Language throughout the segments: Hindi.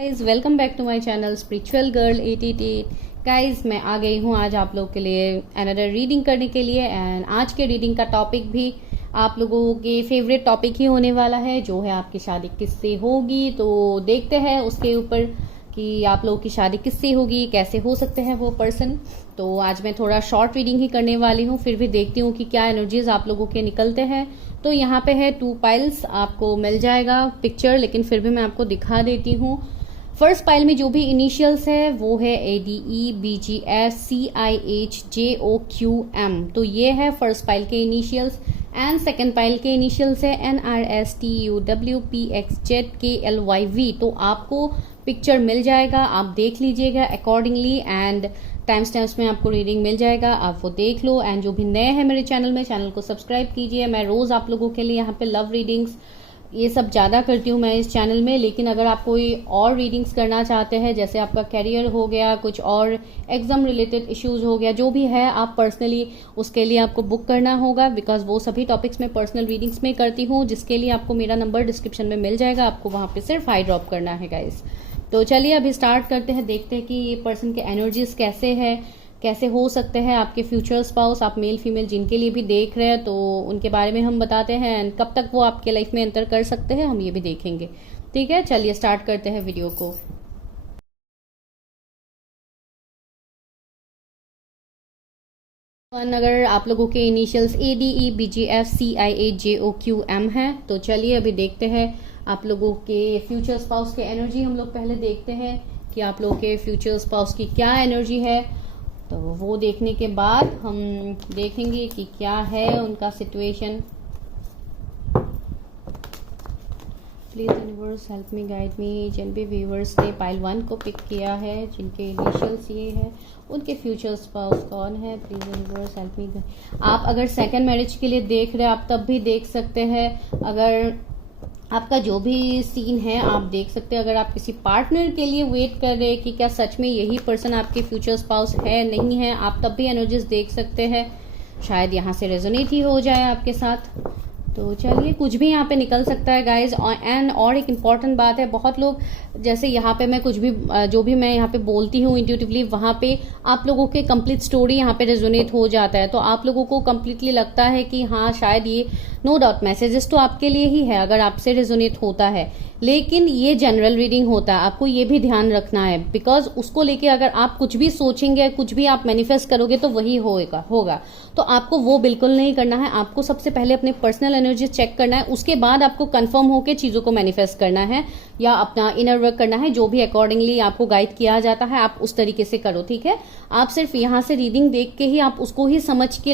Guys welcome back to my channel spiritual girl 88। Guys मैं आ गई हूँ आज आप लोग के लिए अनदर रीडिंग करने के लिए। एंड आज के रीडिंग का टॉपिक भी आप लोगों के फेवरेट टॉपिक ही होने वाला है, जो है आपकी शादी किससे होगी। तो देखते हैं उसके ऊपर कि आप लोगों की शादी किससे होगी, कैसे हो सकते हैं वो पर्सन। तो आज मैं थोड़ा शॉर्ट रीडिंग ही करने वाली हूँ, फिर भी देखती हूँ कि क्या एनर्जीज आप लोगों के निकलते हैं। तो यहाँ पे है 2 पाइल्स, आपको मिल जाएगा पिक्चर, लेकिन फिर भी मैं आपको दिखा देती हूँ। फर्स्ट पाइल में जो भी इनिशियल्स है वो है ADE BGS CIH JOQM, तो ये है फर्स्ट पाइल के इनिशियल्स। एंड सेकेंड पाइल के इनिशियल्स है NRSTUWPXZKLYV। तो आपको पिक्चर मिल जाएगा, आप देख लीजिएगा अकॉर्डिंगली। एंड टाइम स्टैम्प्स में आपको रीडिंग मिल जाएगा, आप वो देख लो। एंड जो भी नए हैं मेरे चैनल में, चैनल को सब्सक्राइब कीजिए। मैं रोज आप लोगों के लिए यहाँ पे लव रीडिंग्स ये सब ज़्यादा करती हूँ मैं इस चैनल में। लेकिन अगर आप कोई और रीडिंग्स करना चाहते हैं, जैसे आपका कैरियर हो गया, कुछ और एग्जाम रिलेटेड इश्यूज हो गया, जो भी है, आप पर्सनली उसके लिए आपको बुक करना होगा, बिकॉज वो सभी टॉपिक्स में पर्सनल रीडिंग्स में करती हूँ, जिसके लिए आपको मेरा नंबर डिस्क्रिप्शन में मिल जाएगा। आपको वहाँ पे सिर्फ हाई ड्रॉप करना है गाइज। तो चलिए अभी स्टार्ट करते हैं, देखते हैं कि ये पर्सन के एनर्जीज कैसे है, कैसे हो सकते हैं आपके फ्यूचर स्पाउस, आप मेल फीमेल जिनके लिए भी देख रहे हैं, तो उनके बारे में हम बताते हैं। एंड कब तक वो आपके लाइफ में एंटर कर सकते हैं हम ये भी देखेंगे। ठीक है, चलिए स्टार्ट करते हैं वीडियो को। अगर आप लोगों के initials ADE BGF CIH JOQM है, तो चलिए अभी देखते हैं आप लोगों के फ्यूचर स्पाउस के एनर्जी। हम लोग पहले देखते हैं कि आप लोगों के फ्यूचर स्पाउस की क्या एनर्जी है, तो वो देखने के बाद हम देखेंगे कि क्या है उनका situation. Please universe help me guide me. जिन भी व्यूवर्स ने पाइल 1 को पिक किया है, जिनके इनिशियल्स ये है, उनके फ्यूचर स्पाउस कौन है, प्लीज यूनिवर्स हेल्प मी। आप अगर सेकंड मैरिज के लिए देख रहे हैं, आप तब भी देख सकते हैं। अगर आपका जो भी सीन है आप देख सकते हैं। अगर आप किसी पार्टनर के लिए वेट कर रहे हैं कि क्या सच में यही पर्सन आपके फ्यूचर स्पाउस है नहीं है, आप तब भी एनर्जीज देख सकते हैं। शायद यहाँ से रेजोनेट ही हो जाए आपके साथ। तो चलिए, कुछ भी यहाँ पे निकल सकता है गाइज। एंड और एक इम्पॉर्टेंट बात है, बहुत लोग जैसे यहाँ पे मैं कुछ भी जो भी मैं यहाँ पे बोलती हूँ इंट्यूटिवली, वहाँ पे आप लोगों के कंप्लीट स्टोरी यहाँ पे रेजोनेट हो जाता है। तो आप लोगों को कंप्लीटली लगता है कि हाँ शायद ये नो डाउट मैसेजेस तो आपके लिए ही है अगर आपसे रेजोनेट होता है, लेकिन ये जनरल रीडिंग होता है। आपको ये भी ध्यान रखना है, बिकॉज उसको लेके अगर आप कुछ भी सोचेंगे, कुछ भी आप मैनिफेस्ट करोगे तो वही होगा। तो आपको वो बिल्कुल नहीं करना है। आपको सबसे पहले अपने पर्सनल एनर्जी चेक करना है, उसके बाद आपको कंफर्म होकर चीजों को मैनिफेस्ट करना है या अपना इनर वर्क करना है। जो भी अकॉर्डिंगली आपको गाइड किया जाता है आप उस तरीके से करो। ठीक है, आप सिर्फ यहाँ से रीडिंग देख के ही आप उसको ही समझ के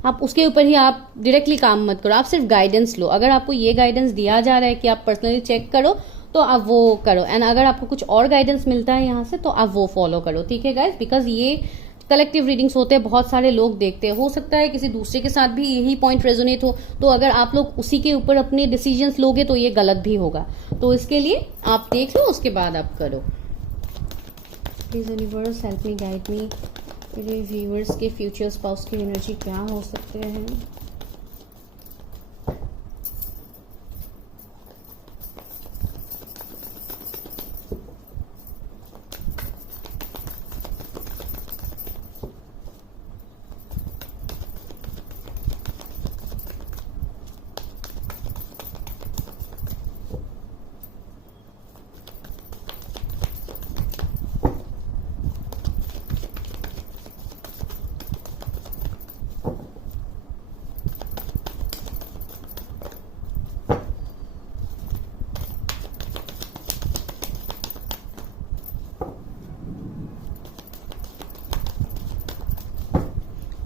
आप उसके ऊपर ही आप डायरेक्टली काम मत करो, आप सिर्फ गाइडेंस लो। अगर आपको ये गाइडेंस दिया जा रहा है कि आप पर्सनली चेक करो, तो आप वो करो। एंड अगर आपको कुछ और गाइडेंस मिलता है यहाँ से, तो आप वो फॉलो करो। ठीक है गाइज, बिकॉज ये कलेक्टिव रीडिंग्स होते हैं, बहुत सारे लोग देखते हैं। हो सकता है किसी दूसरे के साथ भी यही पॉइंट रेजोनेट हो, तो अगर आप लोग उसी के ऊपर अपने डिसीजंस लोगे तो ये गलत भी होगा। तो इसके लिए आप देख लो, उसके बाद आप करो। Please universe help me guide मी। मेरे व्यूअर्स के फ्यूचर स्पाउस की एनर्जी क्या हो सकते हैं।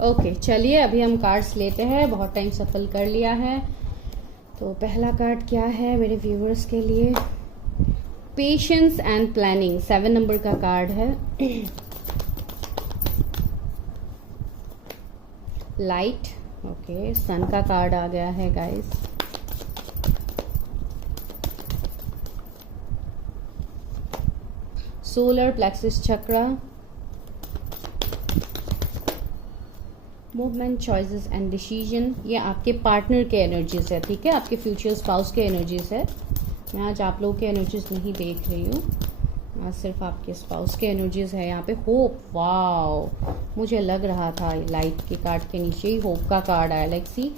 ओके चलिए अभी हम कार्ड्स लेते हैं, बहुत टाइम सफल कर लिया है। तो पहला कार्ड क्या है मेरे व्यूअर्स के लिए, पेशेंस एंड प्लानिंग, 7 नंबर का कार्ड है। लाइट, ओके, सन का कार्ड आ गया है guys. Solar plexus chakra, movement, choices and decision, ये आपके पार्टनर के एनर्जीज है। ठीक है, आपके फ्यूचर स्पाउस के एनर्जीज है। मैं आज आप लोगों के एनर्जीज नहीं देख रही हूँ। सिर्फ आपके स्पाउस के एनर्जीज है यहाँ पे। होप, वाओ, मुझे लग रहा था लाइट के कार्ड के नीचे ही होप का कार्ड आया। लाइक सी,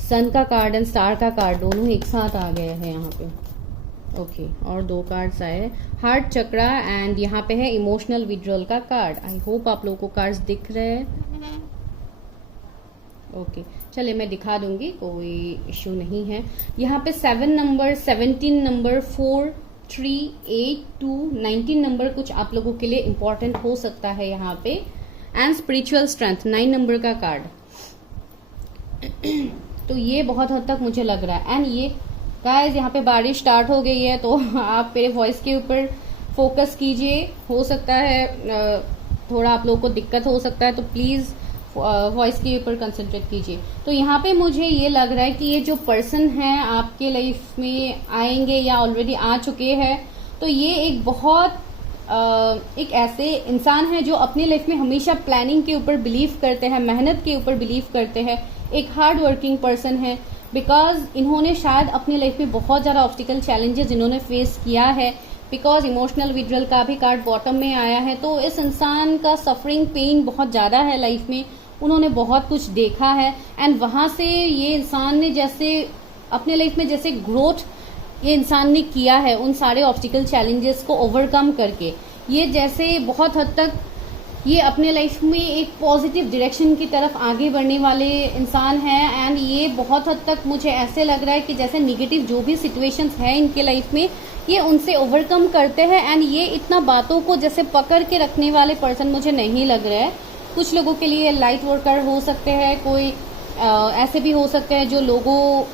सन का कार्ड एंड स्टार का कार्ड दोनों एक साथ आ गए हैं यहाँ पे। ओके, और 2 कार्ड्स आए, हार्ट चक्रा एंड यहाँ पे है इमोशनल विड्रॉल का कार्ड। आई होप आप लोगों को कार्ड्स दिख रहे हैं। ओके, चलिए मैं दिखा दूंगी, कोई इशू नहीं है। यहाँ पे 7 नंबर, 17 नंबर, 4, 3, 8, 2, 19 नंबर कुछ आप लोगों के लिए इंपॉर्टेंट हो सकता है यहाँ पे। एंड स्पिरिचुअल स्ट्रेंथ 9 नंबर का कार्ड। तो ये बहुत हद तक मुझे लग रहा है। एंड ये गाइस, यहाँ पे बारिश स्टार्ट हो गई है, तो आप मेरे वॉइस के ऊपर फोकस कीजिए। हो सकता है थोड़ा आप लोगों को दिक्कत हो सकता है, तो प्लीज वॉइस के ऊपर कंसंट्रेट कीजिए। तो यहाँ पे मुझे ये लग रहा है कि ये जो पर्सन है आपके लाइफ में आएंगे या ऑलरेडी आ चुके हैं, तो ये एक बहुत एक ऐसे इंसान है जो अपने लाइफ में हमेशा प्लानिंग के ऊपर बिलीव करते हैं, मेहनत के ऊपर बिलीव करते हैं। एक हार्ड वर्किंग पर्सन है, बिकॉज इन्होंने शायद अपने लाइफ में बहुत ज़्यादा ऑब्स्टिकल चैलेंजेस इन्होंने फेस किया है। बिकॉज इमोशनल विड्रॉल का भी कार्ड बॉटम में आया है, तो इस इंसान का सफरिंग पेन बहुत ज़्यादा है लाइफ में। उन्होंने बहुत कुछ देखा है एंड वहाँ से ये इंसान ने जैसे अपने लाइफ में जैसे ग्रोथ ये इंसान ने किया है, उन सारे ऑब्स्टिकल चैलेंजेस को ओवरकम करके ये जैसे बहुत हद तक ये अपने लाइफ में एक पॉजिटिव डायरेक्शन की तरफ आगे बढ़ने वाले इंसान हैं। एंड ये बहुत हद तक मुझे ऐसे लग रहा है कि जैसे निगेटिव जो भी सिचुएशंस है इनके लाइफ में, ये उनसे ओवरकम करते हैं। एंड ये इतना बातों को जैसे पकड़ के रखने वाले पर्सन मुझे नहीं लग रहा है। कुछ लोगों के लिए लाइट वर्कर हो सकते हैं, कोई ऐसे भी हो सकते हैं जो लोगों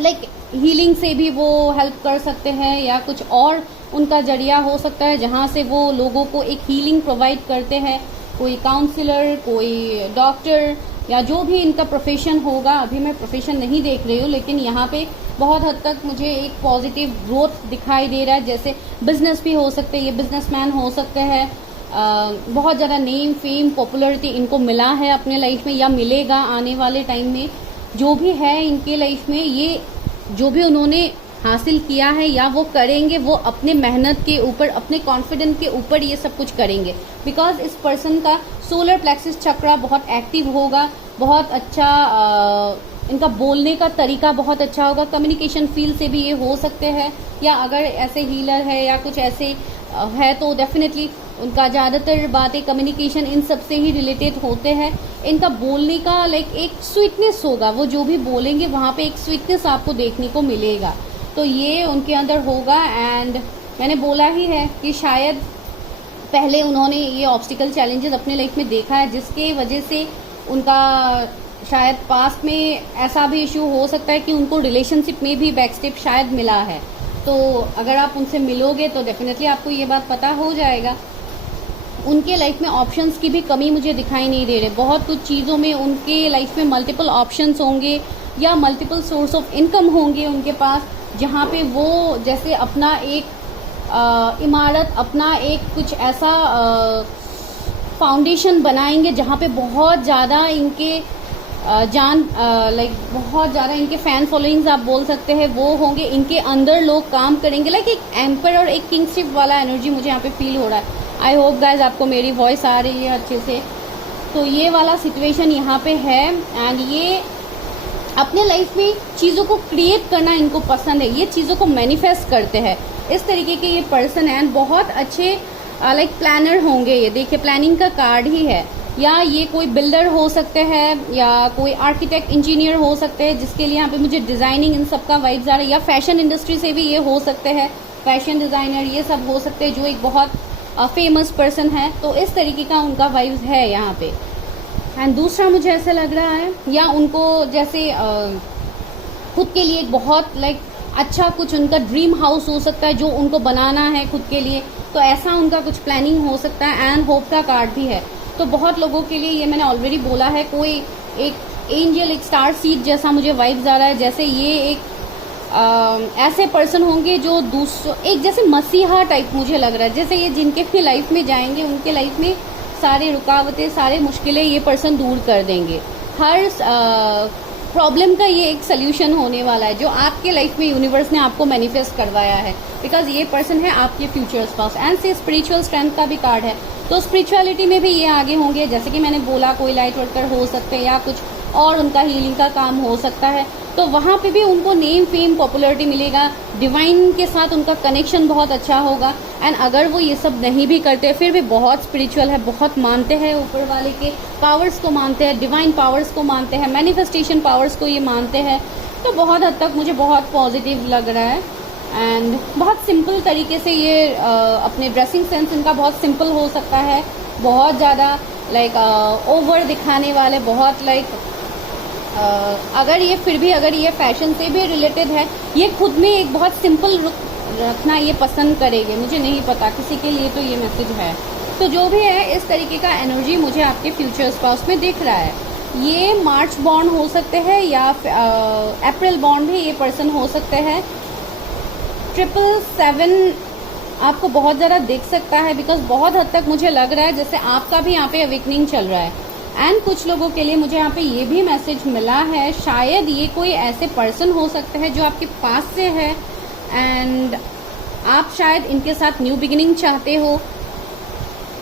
लाइक हीलिंग से भी वो हेल्प कर सकते हैं, या कुछ और उनका जरिया हो सकता है जहाँ से वो लोगों को एक हीलिंग प्रोवाइड करते हैं। कोई काउंसलर, कोई डॉक्टर, या जो भी इनका प्रोफेशन होगा। अभी मैं प्रोफेशन नहीं देख रही हूँ, लेकिन यहाँ पे बहुत हद तक मुझे एक पॉजिटिव ग्रोथ दिखाई दे रहा है। जैसे बिजनेस भी हो सकते हैं, ये बिजनेसमैन हो सकते हैं। बहुत ज़्यादा नेम, फेम, पॉपुलरिटी इनको मिला है अपने लाइफ में या मिलेगा आने वाले टाइम में। जो भी है इनके लाइफ में, ये जो भी उन्होंने हासिल किया है या वो करेंगे, वो अपने मेहनत के ऊपर, अपने कॉन्फिडेंस के ऊपर ये सब कुछ करेंगे। बिकॉज इस पर्सन का सोलर प्लेक्सस चक्रा बहुत एक्टिव होगा, बहुत अच्छा इनका बोलने का तरीका बहुत अच्छा होगा। कम्युनिकेशन फील्ड से भी ये हो सकते हैं, या अगर ऐसे हीलर है या कुछ ऐसे है तो डेफिनेटली उनका ज़्यादातर बातें कम्युनिकेशन इन सब से ही रिलेटेड होते हैं। इनका बोलने का लाइक एक स्वीटनेस होगा, वो जो भी बोलेंगे वहाँ पे एक स्वीटनेस आपको देखने को मिलेगा, तो ये उनके अंदर होगा। एंड मैंने बोला ही है कि शायद पहले उन्होंने ये ऑब्स्टिकल चैलेंजेस अपने लाइफ में देखा है, जिसके वजह से उनका शायद पास्ट में ऐसा भी इशू हो सकता है कि उनको रिलेशनशिप में भी बैकस्टेप शायद मिला है। तो अगर आप उनसे मिलोगे तो डेफिनेटली आपको ये बात पता हो जाएगा। उनके लाइफ में ऑप्शंस की भी कमी मुझे दिखाई नहीं दे रहे। बहुत कुछ चीज़ों में उनके लाइफ में मल्टीपल ऑप्शंस होंगे या मल्टीपल सोर्स ऑफ इनकम होंगे उनके पास, जहाँ पे वो जैसे अपना एक इमारत, अपना एक कुछ ऐसा फाउंडेशन बनाएंगे जहाँ पे बहुत ज़्यादा इनके लाइक बहुत ज़्यादा इनके फैन फॉलोइंग्स आप बोल सकते हैं वो होंगे। इनके अंदर लोग काम करेंगे, लाइक एक एम्पर और एक किंगशिप वाला एनर्जी मुझे यहाँ पे फील हो रहा है। आई होप गाइज आपको मेरी वॉइस आ रही है अच्छे से। तो ये वाला सिचुएशन यहाँ पे है। एंड ये अपने लाइफ में चीज़ों को क्रिएट करना इनको पसंद है, ये चीज़ों को मैनिफेस्ट करते हैं। इस तरीके के ये पर्सन हैं, बहुत अच्छे लाइक प्लानर होंगे। ये देखिए प्लानिंग का कार्ड ही है, या ये कोई बिल्डर हो सकते हैं, या कोई आर्किटेक्ट, इंजीनियर हो सकते हैं, जिसके लिए यहाँ पे मुझे डिज़ाइनिंग इन सब का वाइब्स आ रहा है। या फैशन इंडस्ट्री से भी ये हो सकते हैं, फैशन डिज़ाइनर ये सब हो सकते हैं जो एक बहुत फेमस पर्सन है। तो इस तरीके का उनका वाइब्स है यहाँ पे। एंड दूसरा मुझे ऐसा लग रहा है, या उनको जैसे खुद के लिए बहुत लाइक अच्छा कुछ उनका ड्रीम हाउस हो सकता है जो उनको बनाना है खुद के लिए, तो ऐसा उनका कुछ प्लानिंग हो सकता है। एंड होप का कार्ड भी है। तो बहुत लोगों के लिए ये मैंने ऑलरेडी बोला है, कोई एक एंजल, एक स्टार सीड जैसा मुझे वाइब्स आ रहा है। जैसे ये एक ऐसे पर्सन होंगे जो एक जैसे मसीहा टाइप मुझे लग रहा है। जैसे ये जिनके भी लाइफ में जाएंगे उनके लाइफ में सारे रुकावटें, सारे मुश्किलें ये पर्सन दूर कर देंगे। हर प्रॉब्लम का ये एक सोल्यूशन होने वाला है जो आपके लाइफ में यूनिवर्स ने आपको मैनिफेस्ट करवाया है, बिकॉज ये पर्सन है आपके फ्यूचर स्पाउस। एंड से स्पिरिचुअल स्ट्रेंथ का भी कार्ड है, तो स्पिरिचुअलिटी में भी ये आगे होंगे। जैसे कि मैंने बोला, कोई लाइट वर्कर हो सकते हैं या कुछ और उनका हीलिंग का काम हो सकता है, तो वहाँ पे भी उनको नेम फेम पॉपुलैरिटी मिलेगा, डिवाइन के साथ उनका कनेक्शन बहुत अच्छा होगा। एंड अगर वो ये सब नहीं भी करते फिर भी बहुत स्पिरिचुअल है, बहुत मानते हैं ऊपर वाले के पावर्स को, मानते हैं डिवाइन पावर्स को, मानते हैं मैनिफेस्टेशन पावर्स को, ये मानते हैं, तो बहुत हद तक मुझे बहुत पॉजिटिव लग रहा है। एंड बहुत सिंपल तरीके से ये अपने ड्रेसिंग सेंस इनका बहुत सिंपल हो सकता है, बहुत ज़्यादा लाइक ओवर दिखाने वाले, बहुत लाइक अगर ये फिर भी अगर ये फैशन से भी रिलेटेड है, ये खुद में एक बहुत सिंपल रखना ये पसंद करेंगे। मुझे नहीं पता, किसी के लिए तो ये मैसेज है। तो जो भी है, इस तरीके का एनर्जी मुझे आपके फ्यूचर स्पाउस में दिख रहा है। ये मार्च बॉर्न हो सकते हैं या अप्रैल बॉर्न भी ये पर्सन हो सकते हैं। 777 आपको बहुत ज़्यादा दिख सकता है, बिकॉज बहुत हद तक मुझे लग रहा है जैसे आपका भी यहाँ पे अवेकनिंग चल रहा है। एंड कुछ लोगों के लिए मुझे यहाँ पे ये भी मैसेज मिला है, शायद ये कोई ऐसे पर्सन हो सकते हैं जो आपके पास से है एंड आप शायद इनके साथ न्यू बिगिनिंग चाहते हो,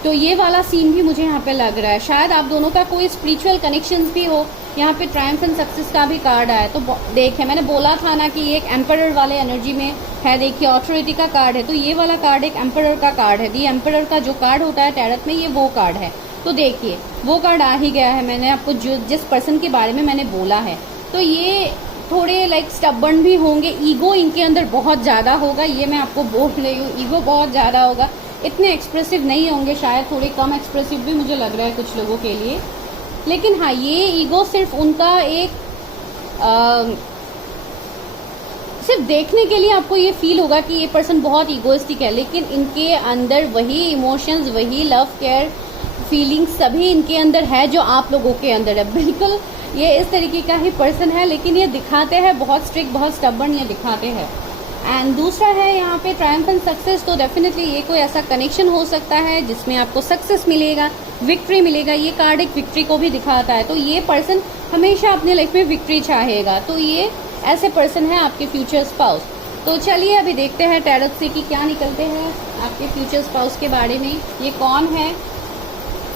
तो ये वाला सीन भी मुझे यहाँ पे लग रहा है। शायद आप दोनों का कोई स्पिरिचुअल कनेक्शंस भी हो। यहाँ पे ट्रायम्फ एंड सक्सेस का भी कार्ड आया, तो देखिए मैंने बोला था ना कि ये एक एम्परर वाले एनर्जी में है। देखिए ऑथोरिटी का कार्ड है, तो ये वाला कार्ड एक एम्परर का कार्ड है। दी एम्परर का जो कार्ड होता है टैरट में, ये वो कार्ड है। तो देखिए वो कार्ड आ ही गया है। मैंने आपको जिस पर्सन के बारे में मैंने बोला है, तो ये थोड़े लाइक स्टबर्न भी होंगे, ईगो इनके अंदर बहुत ज़्यादा होगा, ये मैं आपको बोल रही हूँ। ईगो बहुत ज़्यादा होगा, इतने एक्सप्रेसिव नहीं होंगे, शायद थोड़े कम एक्सप्रेसिव भी मुझे लग रहा है कुछ लोगों के लिए। लेकिन हाँ, ये ईगो सिर्फ उनका एक सिर्फ देखने के लिए आपको ये फील होगा कि ये पर्सन बहुत ईगोइस्टिक है, लेकिन इनके अंदर वही इमोशंस, वही लव, केयर, फीलिंग्स सभी इनके अंदर है जो आप लोगों के अंदर है। बिल्कुल ये इस तरीके का ही पर्सन है, लेकिन ये दिखाते हैं बहुत स्ट्रिक्ट, बहुत स्टबर्न ये दिखाते हैं। एंड दूसरा है यहाँ पे ट्रायम्फ एंड सक्सेस, तो डेफिनेटली ये कोई ऐसा कनेक्शन हो सकता है जिसमें आपको सक्सेस मिलेगा, विक्ट्री मिलेगा। ये कार्ड एक विक्ट्री को भी दिखाता है, तो ये पर्सन हमेशा अपने लाइफ में विक्ट्री चाहेगा, तो ये ऐसे पर्सन है आपके फ्यूचर स्पाउस। तो चलिए अभी देखते हैं टैरट से कि क्या निकलते हैं आपके फ्यूचर स्पाउस के बारे में। ये कौन है,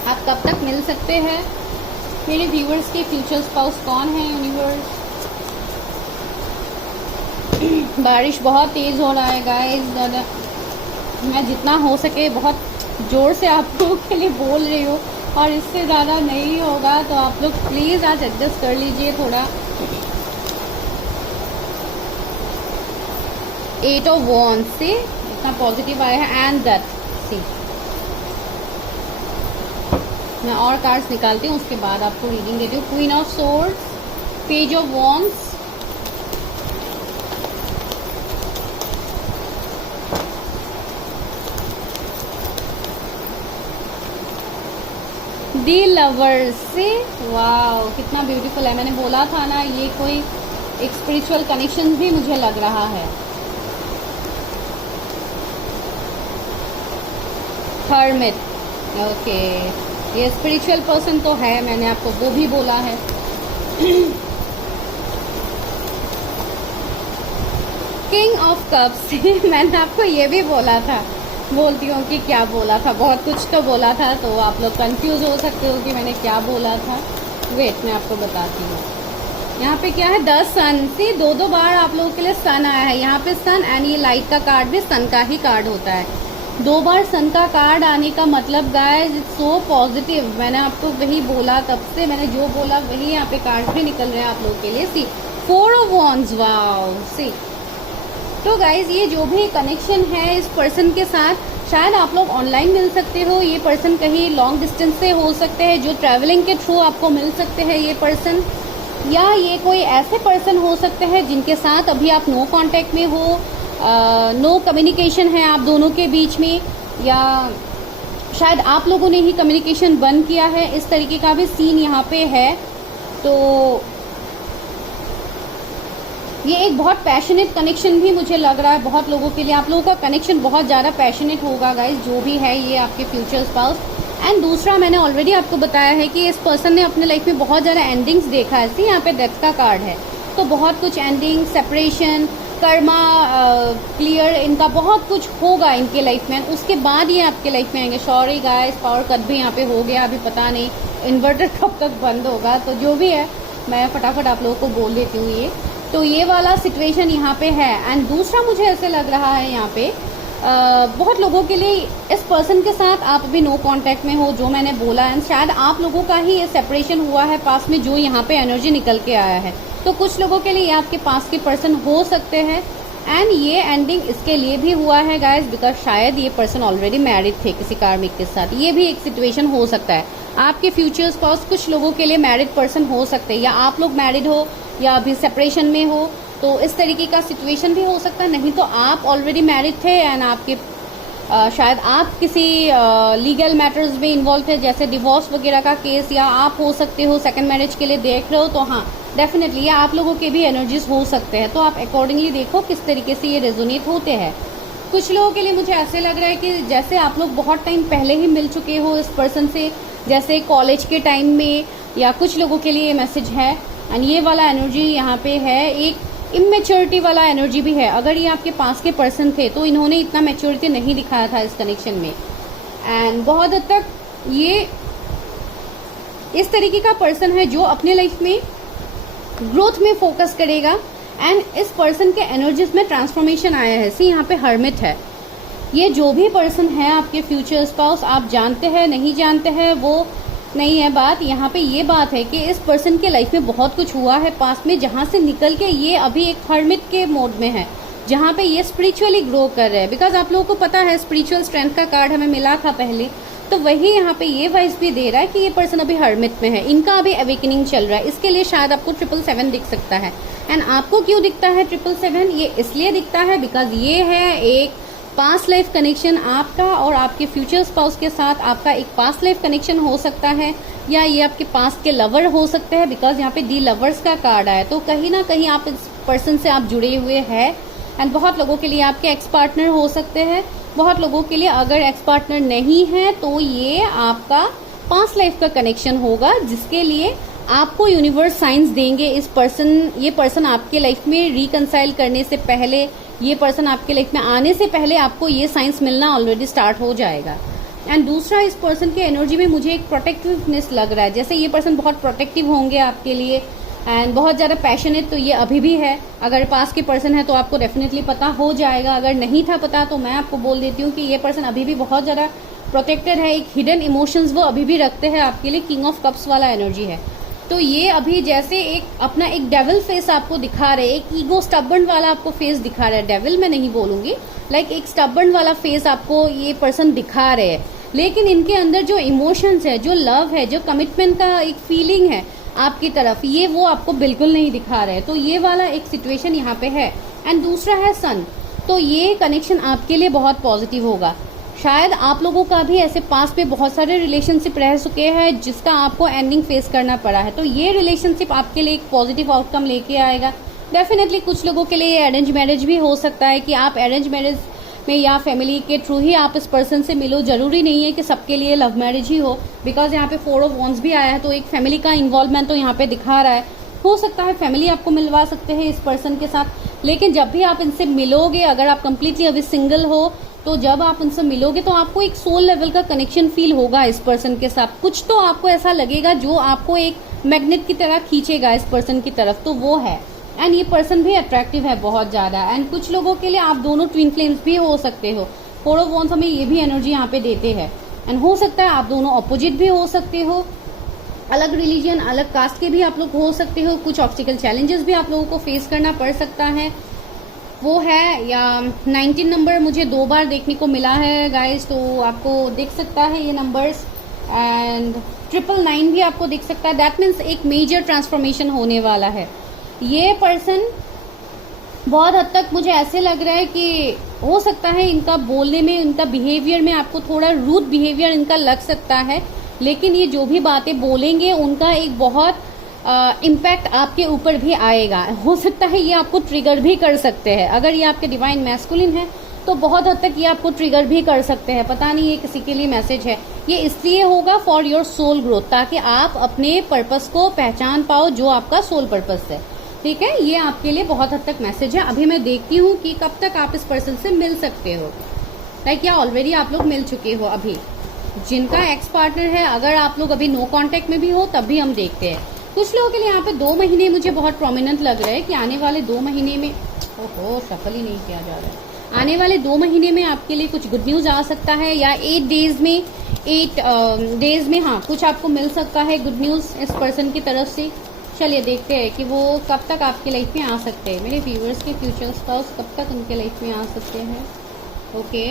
आप कब तक मिल सकते हैं, मेरे व्यूअर्स के फ्यूचर स्पाउस कौन है यूनिवर्स। बारिश बहुत तेज़ हो रहा है गाइस, ज़्यादा मैं जितना हो सके बहुत ज़ोर से आप लोगों के लिए बोल रही हूँ, और इससे ज़्यादा नहीं होगा तो आप लोग प्लीज़ आज एडजस्ट कर लीजिए थोड़ा। 8 ऑफ वॉन्ड्स से इतना पॉजिटिव आया है, एंड दैट सी मैं और कार्ड्स निकालती हूँ, उसके बाद आपको रीडिंग देती हूँ। Queen of swords, page of wands, the lovers से, वाओ कितना ब्यूटीफुल है। मैंने बोला था ना ये कोई एक स्पिरिचुअल कनेक्शन भी मुझे लग रहा है। हर्मिट, ओके ये स्पिरिचुअल पर्सन तो है, मैंने आपको वो भी बोला है। किंग ऑफ कप्स मैंने आपको ये भी बोला था, बोलती हूँ कि क्या बोला था, बहुत कुछ तो बोला था, तो आप लोग कंफ्यूज हो सकते हो कि मैंने क्या बोला था। वेट मैं आपको बताती हूँ। यहाँ पे क्या है, 10 सन से दो बार आप लोगों के लिए सन आया है। यहाँ पे सन, एंड ये लाइट का कार्ड भी सन का ही कार्ड होता है। 2 बार सन का कार्ड आने का मतलब गाइस इट्स सो पॉजिटिव। मैंने आपको वही बोला, तब से मैंने जो बोला वही यहाँ पे कार्ड भी निकल रहे हैं आप लोगों के लिए। सी 4 ऑफ वॉन्ड्स, वाओ सी। तो गाइज ये जो भी कनेक्शन है इस पर्सन के साथ, शायद आप लोग ऑनलाइन मिल सकते हो, ये पर्सन कहीं लॉन्ग डिस्टेंस से हो सकते हैं, जो ट्रैवलिंग के थ्रू आपको मिल सकते हैं ये पर्सन, या ये कोई ऐसे पर्सन हो सकते हैं जिनके साथ अभी आप नो कांटेक्ट में हो, नो कम्युनिकेशन है आप दोनों के बीच में, या शायद आप लोगों ने ही कम्युनिकेशन बंद किया है। इस तरीके का भी सीन यहाँ पे है। तो ये एक बहुत पैशनेट कनेक्शन भी मुझे लग रहा है बहुत लोगों के लिए। आप लोगों का कनेक्शन बहुत ज़्यादा पैशनेट होगा गाइज, जो भी है ये आपके फ्यूचर स्पाउस। एंड दूसरा मैंने ऑलरेडी आपको बताया है कि इस पर्सन ने अपने लाइफ में बहुत ज़्यादा एंडिंग्स देखा है। सी यहाँ पे डेथ का कार्ड है, तो बहुत कुछ एंडिंग, सेपरेशन, कर्मा क्लियर, इनका बहुत कुछ होगा इनके लाइफ में। उसके बाद ये आपके लाइफ में आएंगे। सॉरी गाइस, पावर कट भी यहाँ पे हो गया, अभी पता नहीं इन्वर्टर कब तक बंद होगा, तो जो भी है मैं फटाफट आप लोगों को बोल देती हूँ। ये तो ये वाला सिचुएशन यहाँ पे है। एंड दूसरा मुझे ऐसे लग रहा है यहाँ पे बहुत लोगों के लिए इस पर्सन के साथ आप अभी नो कांटेक्ट में हो, जो मैंने बोला, एंड शायद आप लोगों का ही ये सेपरेशन हुआ है पास में, जो यहाँ पे एनर्जी निकल के आया है। तो कुछ लोगों के लिए ये आपके पास के पर्सन हो सकते हैं। एंड ये एंडिंग इसके लिए भी हुआ है गाइस, बिकॉज शायद ये पर्सन ऑलरेडी मैरिड थे किसी कार्मिक के साथ। ये भी एक सिचुएशन हो सकता है। आपके फ्यूचर स्पाउस कुछ लोगों के लिए मैरिड पर्सन हो सकते हैं, या आप लोग मैरिड हो या अभी सेपरेशन में हो, तो इस तरीके का सिचुएशन भी हो सकता है। नहीं तो आप ऑलरेडी मैरिड थे एंड आपके शायद आप किसी लीगल मैटर्स में इन्वॉल्व थे, जैसे डिवोर्स वगैरह का केस, या आप हो सकते हो सेकंड मैरिज के लिए देख रहे हो। तो हाँ, डेफिनेटली ये आप लोगों के भी एनर्जीज हो सकते हैं। तो आप अकॉर्डिंगली देखो किस तरीके से ये रेजोनेट होते हैं। कुछ लोगों के लिए मुझे ऐसे लग रहा है कि जैसे आप लोग बहुत टाइम पहले ही मिल चुके हो इस पर्सन से, जैसे कॉलेज के टाइम में, या कुछ लोगों के लिए ये मैसेज है। एंड ये वाला एनर्जी यहाँ पे है, एक इमेच्योरिटी वाला एनर्जी भी है। अगर ये आपके पास के पर्सन थे तो इन्होंने इतना मैच्योरिटी नहीं दिखाया था इस कनेक्शन में। एंड बहुत हद तक ये इस तरीके का पर्सन है जो अपने लाइफ में ग्रोथ में फोकस करेगा। एंड इस पर्सन के एनर्जीज में ट्रांसफॉर्मेशन आया है। सी यहाँ पे हर्मिट है। ये जो भी पर्सन है आपके फ्यूचर स्पाउस, आप जानते हैं नहीं जानते हैं वो नहीं है बात। यहाँ पे ये बात है कि इस पर्सन के लाइफ में बहुत कुछ हुआ है पास्ट में, जहाँ से निकल के ये अभी एक हर्मिट के मोड में है, जहाँ पे ये स्पिरिचुअली ग्रो कर रहे हैं। बिकॉज आप लोगों को पता है स्पिरिचुअल स्ट्रेंथ का कार्ड हमें मिला था पहले, तो वही यहाँ पे ये वाइस भी दे रहा है कि ये पर्सन अभी हर्मिट में है, इनका अभी अवेकनिंग चल रहा है। इसके लिए शायद आपको 777 दिख सकता है। एंड आपको क्यों दिखता है 777? ये इसलिए दिखता है बिकॉज ये है एक पास्ट लाइफ कनेक्शन आपका और आपके फ्यूचर स्पाउस के साथ। आपका एक पास्ट लाइफ कनेक्शन हो सकता है, या ये आपके पास्ट के लवर हो सकते हैं, बिकॉज यहाँ पे दी लवर्स का कार्ड आया। तो कहीं ना कहीं आप इस पर्सन से आप जुड़े हुए हैं। एंड बहुत लोगों के लिए आपके एक्स पार्टनर हो सकते हैं। बहुत लोगों के लिए अगर एक्स पार्टनर नहीं है तो ये आपका पास्ट लाइफ का कनेक्शन होगा, जिसके लिए आपको यूनिवर्स साइंस देंगे। ये पर्सन आपके लाइफ में रिकंसाइल करने से पहले, ये पर्सन आपके लाइफ में आने से पहले आपको ये साइंस मिलना ऑलरेडी स्टार्ट हो जाएगा। एंड दूसरा, इस पर्सन के एनर्जी में मुझे एक प्रोटेक्टिवनेस लग रहा है, जैसे ये पर्सन बहुत प्रोटेक्टिव होंगे आपके लिए एंड बहुत ज़्यादा पैशनेट। तो ये अभी भी है। अगर पास के पर्सन है तो आपको डेफिनेटली पता हो जाएगा। अगर नहीं था पता तो मैं आपको बोल देती हूँ कि ये पर्सन अभी भी बहुत ज़्यादा प्रोटेक्टेड है। एक हिडन इमोशंस वो अभी भी रखते हैं आपके लिए। किंग ऑफ कप्स वाला एनर्जी है। तो ये अभी जैसे एक अपना एक डेविल फेस आपको दिखा रहे, एक ईगो स्टबर्न वाला आपको फेस दिखा रहा है। डेविल मैं नहीं बोलूंगी, लाइक एक स्टबर्न वाला फेस आपको ये पर्सन दिखा रहे हैं। लेकिन इनके अंदर जो इमोशंस है, जो लव है, जो कमिटमेंट का एक फीलिंग है आपकी तरफ, ये वो आपको बिल्कुल नहीं दिखा रहे। तो ये वाला एक सिचुएशन यहाँ पे है। एंड दूसरा है सन। तो ये कनेक्शन आपके लिए बहुत पॉजिटिव होगा। शायद आप लोगों का भी ऐसे पास में बहुत सारे रिलेशनशिप रह चुके हैं जिसका आपको एंडिंग फेस करना पड़ा है। तो ये रिलेशनशिप आपके लिए एक पॉजिटिव आउटकम लेके आएगा। डेफिनेटली कुछ लोगों के लिए अरेंज मैरिज भी हो सकता है कि आप अरेंज मैरिज में या फैमिली के थ्रू ही आप इस पर्सन से मिलो। जरूरी नहीं है कि सबके लिए लव मैरिज ही हो, बिकॉज यहाँ पे 4 ऑफ वॉन्ड्स भी आया है। तो एक फैमिली का इन्वॉल्वमेंट तो यहाँ पे दिखा रहा है। हो सकता है फैमिली आपको मिलवा सकते हैं इस पर्सन के साथ। लेकिन जब भी आप इनसे मिलोगे, अगर आप कंप्लीटली अभी सिंगल हो, तो जब आप उनसे मिलोगे तो आपको एक सोल लेवल का कनेक्शन फील होगा इस पर्सन के साथ। कुछ तो आपको ऐसा लगेगा जो आपको एक मैग्नेट की तरह खींचेगा इस पर्सन की तरफ, तो वो है। एंड ये पर्सन भी अट्रैक्टिव है बहुत ज्यादा। एंड कुछ लोगों के लिए आप दोनों ट्विन फ्लेम्स भी हो सकते हो। 4 ऑफ वॉन्ड्स हमें ये भी एनर्जी यहाँ पे देते हैं। एंड हो सकता है आप दोनों अपोजिट भी हो सकते हो, अलग रिलीजन, अलग कास्ट के भी आप लोग हो सकते हो। कुछ ऑब्स्टिकल चैलेंजेस भी आप लोगों को फेस करना पड़ सकता है, वो है। या 19 नंबर मुझे 2 बार देखने को मिला है गाइस, तो आपको दिख सकता है ये नंबर्स। एंड 999 भी आपको दिख सकता है। दैट मीन्स एक मेजर ट्रांसफॉर्मेशन होने वाला है। ये पर्सन बहुत हद तक मुझे ऐसे लग रहा है कि हो सकता है इनका बोलने में, इनका बिहेवियर में आपको थोड़ा रूड बिहेवियर इनका लग सकता है, लेकिन ये जो भी बातें बोलेंगे उनका एक बहुत इम्पैक्ट आपके ऊपर भी आएगा। हो सकता है ये आपको ट्रिगर भी कर सकते हैं। अगर ये आपके डिवाइन मैस्कुलिन है तो बहुत हद तक ये आपको ट्रिगर भी कर सकते हैं। पता नहीं ये किसी के लिए मैसेज है। ये इसलिए होगा फॉर योर सोल ग्रोथ, ताकि आप अपने पर्पस को पहचान पाओ जो आपका सोल पर्पस है। ठीक है, ये आपके लिए बहुत हद तक मैसेज है। अभी मैं देखती हूँ कि कब तक आप इस पर्सन से मिल सकते हो। लाइक या ऑलरेडी आप लोग मिल चुके हो। अभी जिनका एक्स पार्टनर है, अगर आप लोग अभी नो कांटेक्ट में भी हो तब भी हम देखते हैं। कुछ लोगों के लिए यहाँ पे 2 महीने मुझे बहुत प्रोमिनेंट लग रहा है कि आने वाले 2 महीने में, ओहो सफल ही नहीं किया जा रहा है, आने वाले 2 महीने में आपके लिए कुछ गुड न्यूज आ सकता है, या 8 डेज में हाँ कुछ आपको मिल सकता है गुड न्यूज इस पर्सन की तरफ से। चलिए देखते हैं कि वो कब तक आपकी लाइफ में आ सकते हैं। मेरे व्यूअर्स के फ्यूचर स्पाउस कब तक उनके लाइफ में आ सकते हैं। ओके,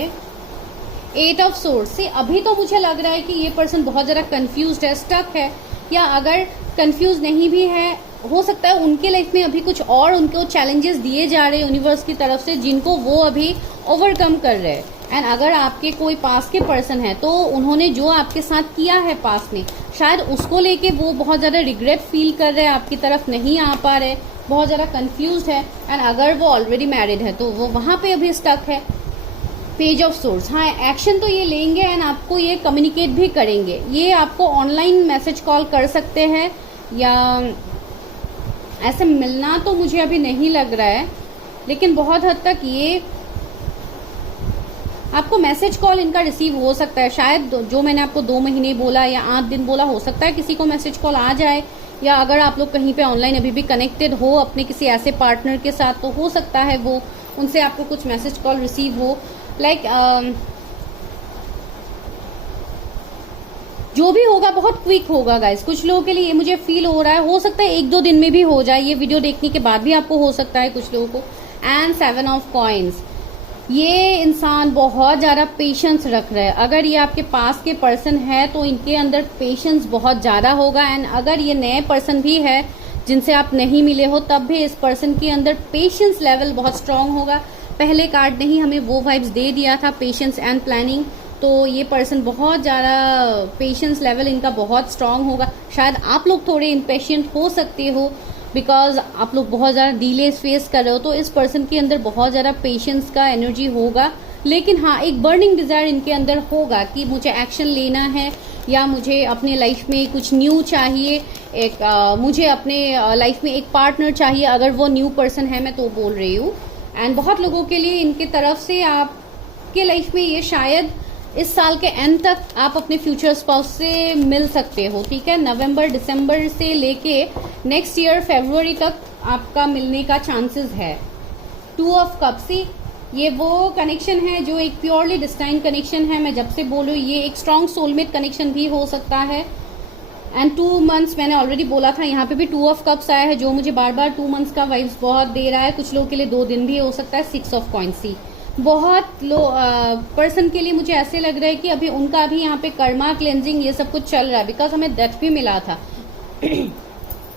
8 ऑफ सोर्ड्स से अभी तो मुझे लग रहा है कि ये पर्सन बहुत ज़्यादा कंफ्यूज्ड है, स्टक है, या अगर कंफ्यूज नहीं भी है, हो सकता है उनके लाइफ में अभी कुछ और उनको चैलेंजेस दिए जा रहे हैं यूनिवर्स की तरफ से, जिनको वो अभी ओवरकम कर रहे हैं। एंड अगर आपके कोई पास के पर्सन है तो उन्होंने जो आपके साथ किया है पास में, शायद उसको लेके वो बहुत ज़्यादा रिग्रेट फील कर रहे हैं, आपकी तरफ नहीं आ पा रहे, बहुत ज़्यादा कंफ्यूज है। एंड अगर वो ऑलरेडी मैरिड है तो वो वहाँ पे अभी स्टक है। पेज ऑफ सोर्स, हाँ एक्शन तो ये लेंगे एंड आपको ये कम्युनिकेट भी करेंगे। ये आपको ऑनलाइन मैसेज कॉल कर सकते हैं, या ऐसे मिलना तो मुझे अभी नहीं लग रहा है, लेकिन बहुत हद तक ये आपको मैसेज कॉल इनका रिसीव हो सकता है। शायद जो मैंने आपको 2 महीने बोला या 8 दिन बोला, हो सकता है किसी को मैसेज कॉल आ जाए, या अगर आप लोग कहीं पे ऑनलाइन अभी भी कनेक्टेड हो अपने किसी ऐसे पार्टनर के साथ, तो हो सकता है वो उनसे आपको कुछ मैसेज कॉल रिसीव हो। लाइक जो भी होगा बहुत क्विक होगा गाइस। कुछ लोगों के लिए ये मुझे फील हो रहा है, हो सकता है 1-2 दिन में भी हो जाए, ये वीडियो देखने के बाद भी आपको हो सकता है कुछ लोगों को। एंड 7 ऑफ कॉइन्स, ये इंसान बहुत ज़्यादा पेशेंस रख रहा है। अगर ये आपके पास के पर्सन है तो इनके अंदर पेशेंस बहुत ज़्यादा होगा। एंड अगर ये नए पर्सन भी है जिनसे आप नहीं मिले हो, तब भी इस पर्सन के अंदर पेशेंस लेवल बहुत स्ट्रांग होगा। पहले कार्ड ने ही हमें वो वाइब्स दे दिया था, पेशेंस एंड प्लानिंग। तो ये पर्सन बहुत ज़्यादा पेशेंस लेवल इनका बहुत स्ट्रांग होगा। शायद आप लोग थोड़े इम्पेशेंट हो सकते हो, बिकॉज आप लोग बहुत ज़्यादा डिलेज फेस कर रहे हो, तो इस पर्सन के अंदर बहुत ज़्यादा पेशेंस का एनर्जी होगा। लेकिन हाँ, एक बर्निंग डिज़ायर इनके अंदर होगा कि मुझे एक्शन लेना है, या मुझे अपने लाइफ में कुछ न्यू चाहिए, मुझे अपने लाइफ में एक पार्टनर चाहिए। अगर वो न्यू पर्सन है, मैं तो बोल रही हूँ। एंड बहुत लोगों के लिए इनके तरफ से आपके लाइफ में ये शायद इस साल के एंड तक आप अपने फ्यूचर स्पाउस से मिल सकते हो। ठीक है, नवंबर दिसंबर से लेके नेक्स्ट ईयर फरवरी तक आपका मिलने का चांसेस है। 2 ऑफ कप्स, ये वो कनेक्शन है जो एक प्योरली डिस्टाइन कनेक्शन है। मैं जब से बोलूँ, ये एक स्ट्रॉन्ग सोलमेट कनेक्शन भी हो सकता है। एंड 2 मंथ्स मैंने ऑलरेडी बोला था, यहाँ पे भी 2 ऑफ कप्स आया है जो मुझे बार बार 2 मंथ्स का वाइब्स बहुत दे रहा है। कुछ लोगों के लिए 2 दिन भी हो सकता है। 6 ऑफ कॉइन्स, बहुत लो पर्सन के लिए मुझे ऐसे लग रहा है कि अभी उनका भी यहाँ पे कर्मा क्लेंजिंग ये सब कुछ चल रहा है, बिकॉज हमें डेथ भी मिला था।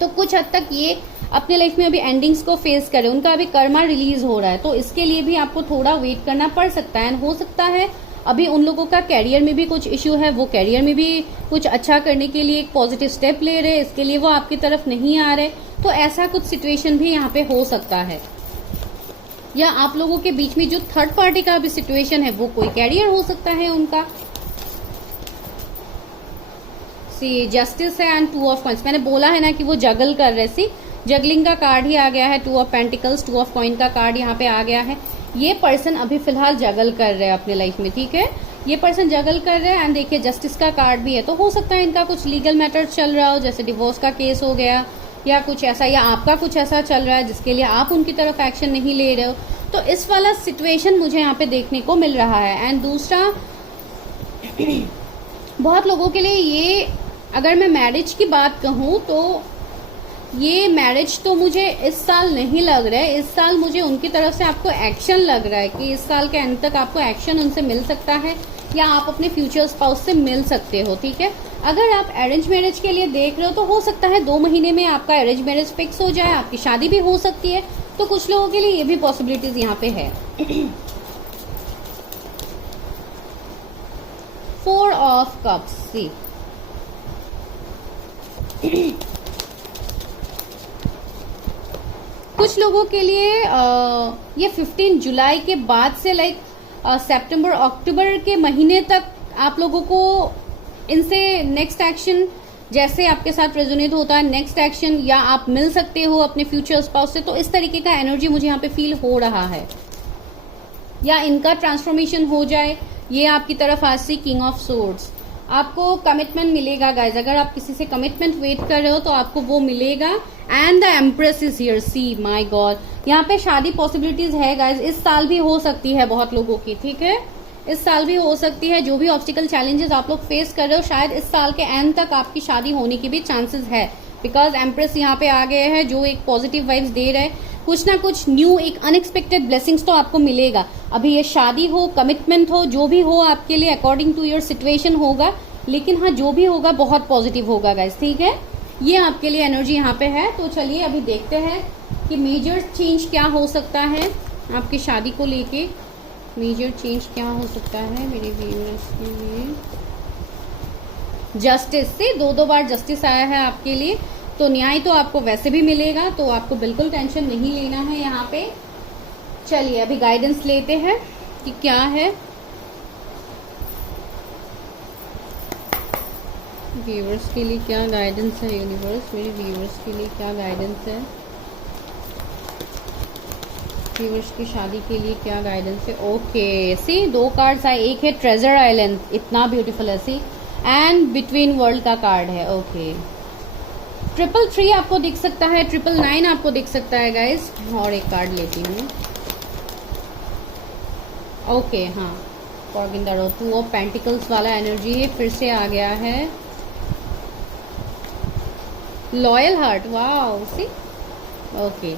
तो कुछ हद तक ये अपने लाइफ में अभी एंडिंग्स को फेस करे, उनका अभी कर्मा रिलीज हो रहा है, तो इसके लिए भी आपको थोड़ा वेट करना पड़ सकता है। हो सकता है अभी उन लोगों का कैरियर में भी कुछ इश्यू है, वो कैरियर में भी कुछ अच्छा करने के लिए एक पॉजिटिव स्टेप ले रहे, इसके लिए वो आपकी तरफ नहीं आ रहे, तो ऐसा कुछ सिचुएशन भी यहाँ पे हो सकता है। या आप लोगों के बीच में जो थर्ड पार्टी का भी सिचुएशन है, वो कोई कैरियर हो सकता है उनका। सी जस्टिस है एंड 2 ऑफ कॉइन्स, मैंने बोला है ना कि वो जगल कर रहे, सी जगलिंग का कार्ड ही आ गया है। 2 ऑफ पेंटिकल्स, 2 ऑफ कॉइन का कार्ड यहाँ पे आ गया है। ये पर्सन अभी फिलहाल जगल कर रहे हैं अपने लाइफ में। ठीक है, ये पर्सन जगल कर रहे हैं। एंड देखिए जस्टिस का कार्ड भी है, तो हो सकता है इनका कुछ लीगल मैटर चल रहा हो, जैसे डिवोर्स का केस हो गया या कुछ ऐसा, या आपका कुछ ऐसा चल रहा है जिसके लिए आप उनकी तरफ एक्शन नहीं ले रहे हो। तो इस वाला सिचुएशन मुझे यहाँ पे देखने को मिल रहा है। एंड दूसरा, बहुत लोगों के लिए ये, अगर मैं मैरिज की बात कहूँ तो ये मैरिज तो मुझे इस साल नहीं लग रहा है। इस साल मुझे उनकी तरफ से आपको एक्शन लग रहा है कि इस साल के अंत तक आपको एक्शन उनसे मिल सकता है, या आप अपने फ्यूचर स्पाउस से मिल सकते हो। ठीक है, अगर आप अरेंज मैरिज के लिए देख रहे हो तो हो सकता है 2 महीने में आपका अरेंज मैरिज फिक्स हो जाए, आपकी शादी भी हो सकती है। तो कुछ लोगों के लिए ये भी पॉसिबिलिटीज यहाँ पे है। 4 ऑफ कप्स, सी कुछ लोगों के लिए ये 15 जुलाई के बाद से लाइक सितंबर अक्टूबर के महीने तक आप लोगों को इनसे नेक्स्ट एक्शन, जैसे आपके साथ रेजोनेट होता है नेक्स्ट एक्शन, या आप मिल सकते हो अपने फ्यूचर स्पाउस से, तो इस तरीके का एनर्जी मुझे यहाँ पे फील हो रहा है, या इनका ट्रांसफॉर्मेशन हो जाए। ये आपकी तरफ आज से किंग ऑफ सोर्ड्स, आपको कमिटमेंट मिलेगा गाइज। अगर आप किसी से कमिटमेंट वेट कर रहे हो तो आपको वो मिलेगा। And the empress is here, see my God, यहाँ पे शादी पॉसिबिलिटीज है गाइज, इस साल भी हो सकती है बहुत लोगों की, ठीक है, इस साल भी हो सकती है। जो भी ऑब्स्टिकल चैलेंजेस आप लोग फेस कर रहे हो, शायद इस साल के एंड तक आपकी शादी होने की भी चांसेस है, बिकॉज एम्प्रेस यहाँ पे आ गए हैं जो एक पॉजिटिव वाइब्स दे रहे हैं। कुछ ना कुछ न्यू, एक अनएक्सपेक्टेड ब्लेसिंग्स तो आपको मिलेगा। अभी ये शादी हो, कमिटमेंट हो, जो भी हो आपके लिए अकॉर्डिंग टू योर सिचुएशन होगा, लेकिन हाँ जो भी होगा बहुत पॉजिटिव होगा गाइस, ठीक है। ये आपके लिए एनर्जी यहाँ पे है। तो चलिए अभी देखते हैं कि मेजर चेंज क्या हो सकता है आपकी शादी को लेके। मेजर चेंज क्या हो सकता है मेरे व्यूअर्स के लिए। जस्टिस से दो बार जस्टिस आया है आपके लिए, तो न्याय तो आपको वैसे भी मिलेगा, तो आपको बिल्कुल टेंशन नहीं लेना है यहाँ पे। चलिए अभी गाइडेंस लेते हैं कि क्या है व्यूअर्स के लिए, क्या गाइडेंस है यूनिवर्स मेरे व्यूअर्स के लिए, क्या गाइडेंस है व्यूअर्स की शादी के लिए, क्या गाइडेंस है। ओके सी, दो कार्ड्स आए, एक है ट्रेजर आइलैंड, इतना ब्यूटीफुल है सी, एंड बिटवीन वर्ल्ड का कार्ड है। ओके 333 आपको दिख सकता है, 999 आपको दिख सकता है गाइज। और एक कार्ड लेती हूँ। ओके हाँ, फॉरगिंग द रोड, 2 ऑफ पेंटिकल्स वाला एनर्जी फिर से आ गया है। लॉयल हार्ट, वाओ सी, ओके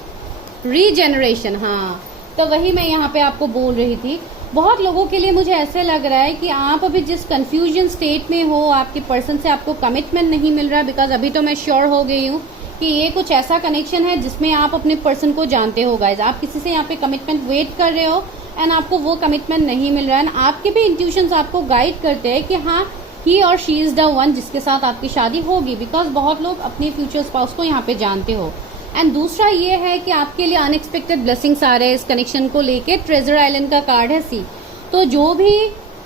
रीजेनरेशन, हाँ तो वही मैं यहाँ पे आपको बोल रही थी। बहुत लोगों के लिए मुझे ऐसे लग रहा है कि आप अभी जिस कंफ्यूजन स्टेट में हो, आपके पर्सन से आपको कमिटमेंट नहीं मिल रहा, बिकॉज अभी तो मैं श्योर हो गई हूँ कि ये कुछ ऐसा कनेक्शन है जिसमें आप अपने पर्सन को जानते हो गाइज। आप किसी से यहाँ पे कमिटमेंट वेट कर रहे हो एंड आपको वो कमिटमेंट नहीं मिल रहा है, एंड आपके भी इंट्यूशंस आपको गाइड करते हैं कि हाँ ही और शी इज द वन जिसके साथ आपकी शादी होगी, बिकॉज बहुत लोग अपने फ्यूचर स्पाउस को यहाँ पे जानते हो। एंड दूसरा ये है कि आपके लिए अनएक्सपेक्टेड ब्लेसिंग्स आ रहे हैं इस कनेक्शन को लेके। ट्रेजर आइलैंड का कार्ड है सी, तो जो भी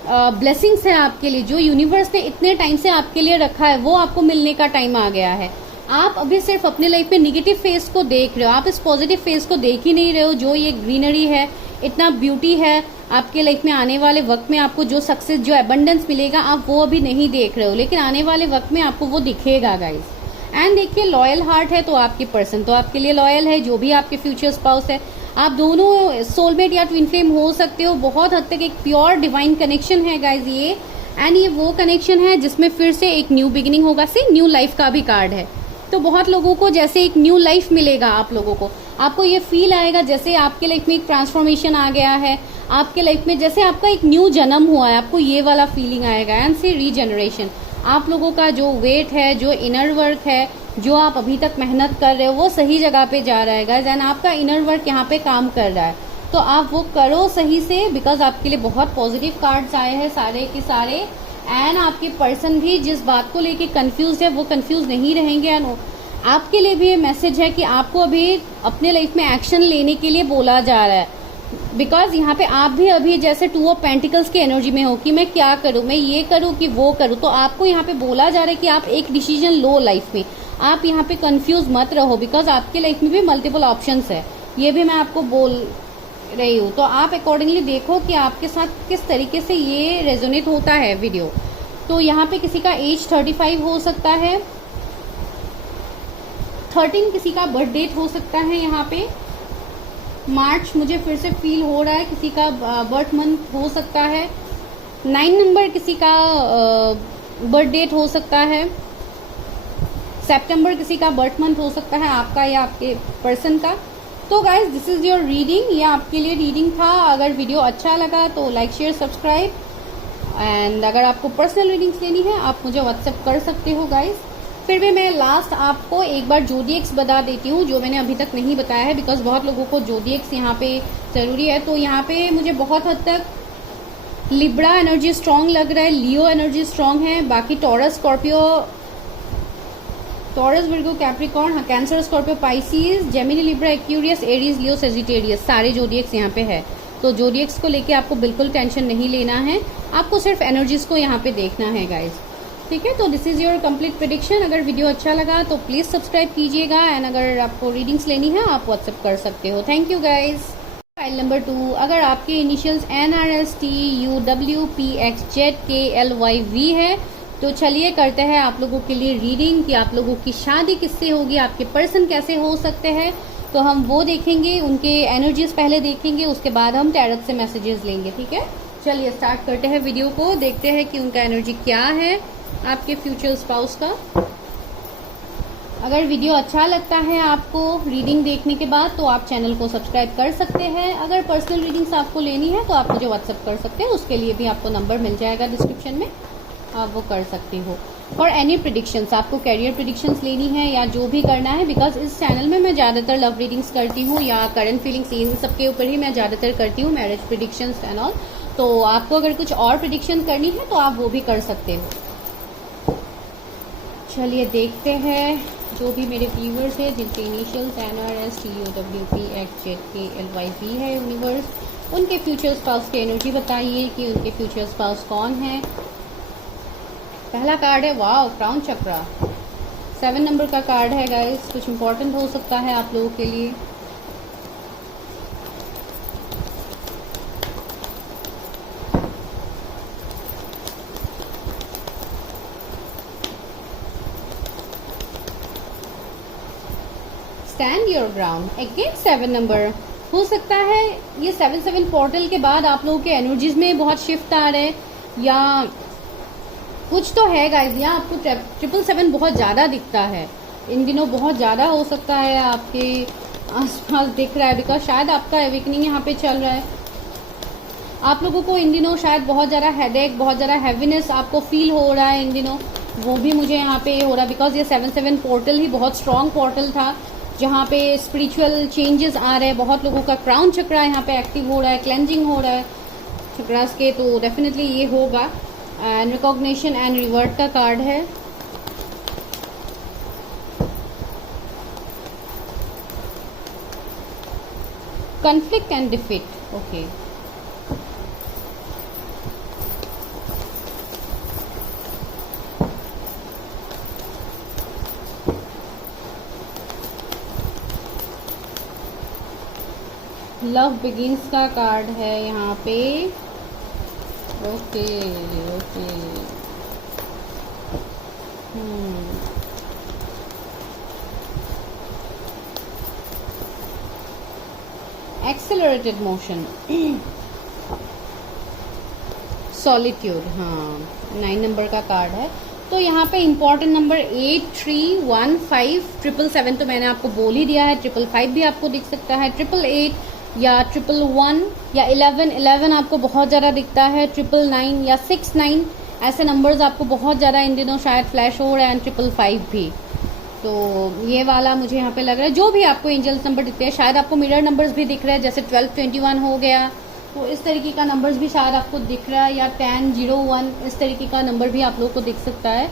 ब्लेसिंग्स है आपके लिए, जो यूनिवर्स ने इतने टाइम से आपके लिए रखा है, वो आपको मिलने का टाइम आ गया है। आप अभी सिर्फ अपने लाइफ में निगेटिव फेस को देख रहे हो, आप इस पॉजिटिव फेस को देख ही नहीं रहे हो। जो ये ग्रीनरी है, इतना ब्यूटी है आपके लाइफ में, आने वाले वक्त में आपको जो सक्सेस, जो एबंडेंस मिलेगा, आप वो अभी नहीं देख रहे हो, लेकिन आने वाले वक्त में आपको वो दिखेगा गाइज। एंड देखिए लॉयल हार्ट है, तो आपकी पर्सन तो आपके लिए लॉयल है, जो भी आपके फ्यूचर स्पाउस है। आप दोनों सोलमेट या ट्विन फ्लेम हो सकते हो। बहुत हद तक एक प्योर डिवाइन कनेक्शन है गाइज ये, एंड ये वो कनेक्शन है जिसमें फिर से एक न्यू बिगिनिंग होगा। से न्यू लाइफ का भी कार्ड है, तो बहुत लोगों को जैसे एक न्यू लाइफ मिलेगा आप लोगों को, आपको ये फील आएगा जैसे आपके लाइफ में एक ट्रांसफॉर्मेशन आ गया है, आपके लाइफ में जैसे आपका एक न्यू जन्म हुआ है, आपको ये वाला फीलिंग आएगा। एंड से रीजनरेशन, आप लोगों का जो वेट है, जो इनर वर्क है, जो आप अभी तक मेहनत कर रहे हो, वो सही जगह पे जा रहा है गाइस, एंड आपका इनर वर्क यहाँ पे काम कर रहा है, तो आप वो करो सही से, बिकॉज आपके लिए बहुत पॉजिटिव कार्ड्स आए हैं सारे के सारे। एंड आपके पर्सन भी जिस बात को लेके कंफ्यूज है, वो कंफ्यूज नहीं रहेंगे। एंड आपके लिए भी ये मैसेज है कि आपको अभी अपने लाइफ में एक्शन लेने के लिए बोला जा रहा है, बिकॉज यहाँ पे आप भी अभी जैसे 2 ऑफ पेंटिकल्स की एनर्जी में हो कि मैं क्या करूँ, मैं ये करूँ कि वो करूँ, तो आपको यहाँ पे बोला जा रहा है कि आप एक डिसीजन लो लाइफ में। आप यहाँ पे कंफ्यूज मत रहो, बिकॉज आपके लाइफ में भी मल्टीपल ऑप्शंस है, ये भी मैं आपको बोल रही हूँ। तो आप अकॉर्डिंगली देखो कि आपके साथ किस तरीके से ये रेजोनेट होता है वीडियो। तो यहाँ पे किसी का एज 35 हो सकता है, 13 किसी का बर्थ डेट हो सकता है, यहाँ पे मार्च मुझे फिर से फील हो रहा है किसी का बर्थ मंथ हो सकता है, 9 नंबर किसी का बर्थ डेट हो सकता है, सितंबर किसी का बर्थ मंथ हो सकता है आपका या आपके पर्सन का। तो guys this is your reading, ये आपके लिए रीडिंग था। अगर वीडियो अच्छा लगा तो लाइक शेयर सब्सक्राइब, एंड अगर आपको पर्सनल रीडिंग्स लेनी है आप मुझे व्हाट्सएप कर सकते हो गाइज। फिर भी मैं लास्ट आपको एक बार जोडिएक्स बता देती हूँ, जो मैंने अभी तक नहीं बताया है, बिकॉज बहुत लोगों को जोडिएक्स यहाँ पे जरूरी है। तो यहाँ पे मुझे बहुत हद तक लिब्रा एनर्जी स्ट्रांग लग रहा है, लियो एनर्जी स्ट्रांग है, बाकी Taurus Scorpio, Taurus Virgo Capricorn, हाँ Cancer Scorpio Pisces, Gemini Libra Aquarius Aries Leo Sagittarius, सारे जोडिएक्स यहाँ पे है। तो जोडियक्स को लेके आपको बिल्कुल टेंशन नहीं लेना है, आपको सिर्फ एनर्जीज को यहाँ पे देखना है गाइज। ठीक है, तो this is your complete prediction. अगर वीडियो अच्छा लगा तो प्लीज सब्सक्राइब कीजिएगा, एंड अगर आपको रीडिंग्स लेनी है आप व्हाट्सएप कर सकते हो। Thank you guys. File number 2, अगर आपके इनिशियल्स NRSTUWPXZKLYV है तो चलिए करते हैं आप लोगों के लिए रीडिंग कि आप लोगों की शादी किससे होगी, आपके पर्सन कैसे हो सकते हैं। तो हम वो देखेंगे, उनके एनर्जीज पहले देखेंगे, उसके बाद हम टैरट से मैसेजेस लेंगे। ठीक है, चलिए स्टार्ट करते हैं वीडियो को, देखते हैं कि उनका एनर्जी क्या है आपके फ्यूचर स्पाउस का। अगर वीडियो अच्छा लगता है आपको रीडिंग देखने के बाद तो आप चैनल को सब्सक्राइब कर सकते हैं। अगर पर्सनल रीडिंग्स आपको लेनी है तो आप मुझे व्हाट्सएप कर सकते हैं, उसके लिए भी आपको नंबर मिल जाएगा डिस्क्रिप्शन में, आप वो कर सकती हो। फॉर एनी प्रिडिक्शंस, आपको कैरियर प्रिडिक्शंस लेनी है या जो भी करना है, बिकॉज इस चैनल में मैं ज़्यादातर लव रीडिंग्स करती हूँ या करंट फीलिंग्स, इन सबके ऊपर ही मैं ज़्यादातर करती हूँ, मैरिज प्रिडिक्शंस एंड ऑल। तो आपको अगर कुछ और प्रिडिक्शन करनी है तो आप वो भी कर सकते हो। चलिए देखते हैं जो भी मेरे व्यूवर्स हैं जिनके इनिशियल्स NRSTUWPXZKLYV है यूनिवर्स, उनके फ्यूचर स्पाउस की एनर्जी बताइए कि उनके फ्यूचर स्पाउस कौन है। पहला कार्ड है, वाओ, क्राउन चक्रा। 7 नंबर का कार्ड है गाइस, कुछ इंपॉर्टेंट हो सकता है आप लोगों के लिए। Stand your ground. Again 7 number हो सकता है ये 7-7 पोर्टल के बाद आप लोगों के एनर्जीज में बहुत शिफ्ट आ रहे हैं या कुछ तो है गाइस। यहाँ आपको 777 बहुत ज़्यादा दिखता है इन दिनों, बहुत ज़्यादा हो सकता है आपके आसपास दिख रहा है, बिकॉज शायद आपका एवेकनिंग यहाँ पे चल रहा है। आप लोगों को इन दिनों शायद बहुत ज़्यादा हेडेक, बहुत ज़्यादा हैवीनेस आपको फील हो रहा है इन दिनों, वो भी मुझे यहाँ पे हो रहा है, बिकॉज ये 7-7 पोर्टल ही बहुत स्ट्रॉन्ग पोर्टल था जहाँ पे स्पिरिचुअल चेंजेस आ रहे हैं। बहुत लोगों का क्राउन चक्रा यहाँ पे एक्टिव हो रहा है, क्लेंजिंग हो रहा है चक्रास के, तो डेफिनेटली ये होगा। एंड रिकॉग्निशन एंड रिवर्ट का कार्ड है। Conflict and defeat, okay. Love begins का कार्ड है यहाँ पे, okay okay. Accelerated motion, solitude, हाँ 9 नंबर का कार्ड है। तो यहाँ पे इंपॉर्टेंट नंबर 831577 तो मैंने आपको बोल ही दिया है, 555 भी आपको दिख सकता है, 888 या 111 या 1111 आपको बहुत ज़्यादा दिखता है, 999 या 69 ऐसे नंबर्स आपको बहुत ज़्यादा इन दिनों शायद फ्लैश हो रहा है, एंड 555 भी। तो ये वाला मुझे यहाँ पे लग रहा है। जो भी आपको एंजल्स नंबर दिखते हैं, शायद आपको मिरर नंबर्स भी दिख रहे हैं, जैसे 1221 हो गया, तो इस तरीके का नंबर्स भी शायद आपको दिख रहा है, या 1001 इस तरीके का नंबर भी आप लोग को दिख सकता है।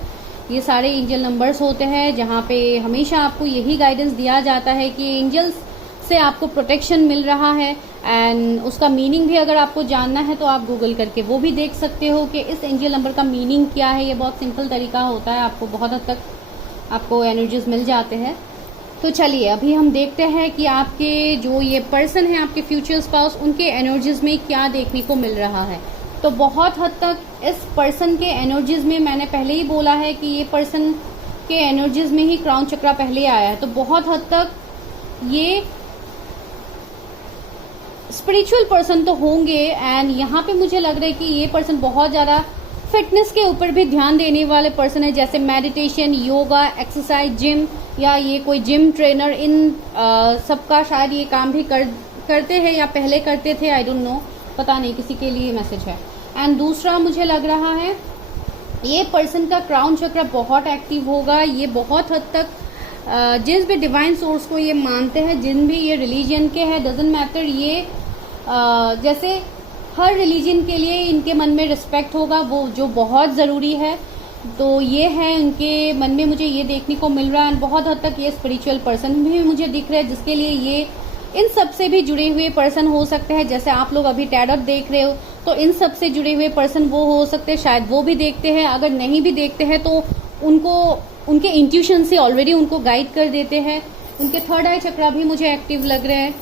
ये सारे एंजल नंबर्स होते हैं जहाँ पे हमेशा आपको यही गाइडेंस दिया जाता है कि एंजल्स से आपको प्रोटेक्शन मिल रहा है, एंड उसका मीनिंग भी अगर आपको जानना है तो आप गूगल करके वो भी देख सकते हो कि इस एंजल नंबर का मीनिंग क्या है। ये बहुत सिंपल तरीका होता है, आपको बहुत हद तक आपको एनर्जीज मिल जाते हैं। तो चलिए अभी हम देखते हैं कि आपके जो ये पर्सन है, आपके फ्यूचर स्पाउस, उनके एनर्जीज में क्या देखने को मिल रहा है। तो बहुत हद तक इस पर्सन के एनर्जीज में, मैंने पहले ही बोला है कि ये पर्सन के एनर्जीज में ही क्राउन चक्रा पहले आया है, तो बहुत हद तक ये स्पिरिचुअल पर्सन तो होंगे। एंड यहाँ पे मुझे लग रहा है कि ये पर्सन बहुत ज़्यादा फिटनेस के ऊपर भी ध्यान देने वाले पर्सन है, जैसे मेडिटेशन, योगा, एक्सरसाइज, जिम, या ये कोई जिम ट्रेनर, इन सबका शायद ये काम भी करते हैं या पहले करते थे, आई डोंट नो, पता नहीं, किसी के लिए मैसेज है। एंड दूसरा मुझे लग रहा है ये पर्सन का क्राउन चक्र बहुत एक्टिव होगा। ये बहुत हद तक जिस भी डिवाइन सोर्स को ये मानते हैं, जिन भी ये रिलीजन के हैं, डजेंट मैटर, ये जैसे हर रिलीजन के लिए इनके मन में रिस्पेक्ट होगा, वो जो बहुत ज़रूरी है। तो ये है इनके मन में, मुझे ये देखने को मिल रहा है। बहुत हद तक ये स्पिरिचुअल पर्सन भी मुझे दिख रहा है, जिसके लिए ये इन सब से भी जुड़े हुए पर्सन हो सकते हैं। जैसे आप लोग अभी टैरोट देख रहे हो तो इन सब से जुड़े हुए पर्सन वो हो सकते हैं, शायद वो भी देखते हैं। अगर नहीं भी देखते हैं तो उनको उनके इंट्यूशन से ऑलरेडी उनको गाइड कर देते हैं। उनके थर्ड आई चक्रा भी मुझे एक्टिव लग रहे हैं,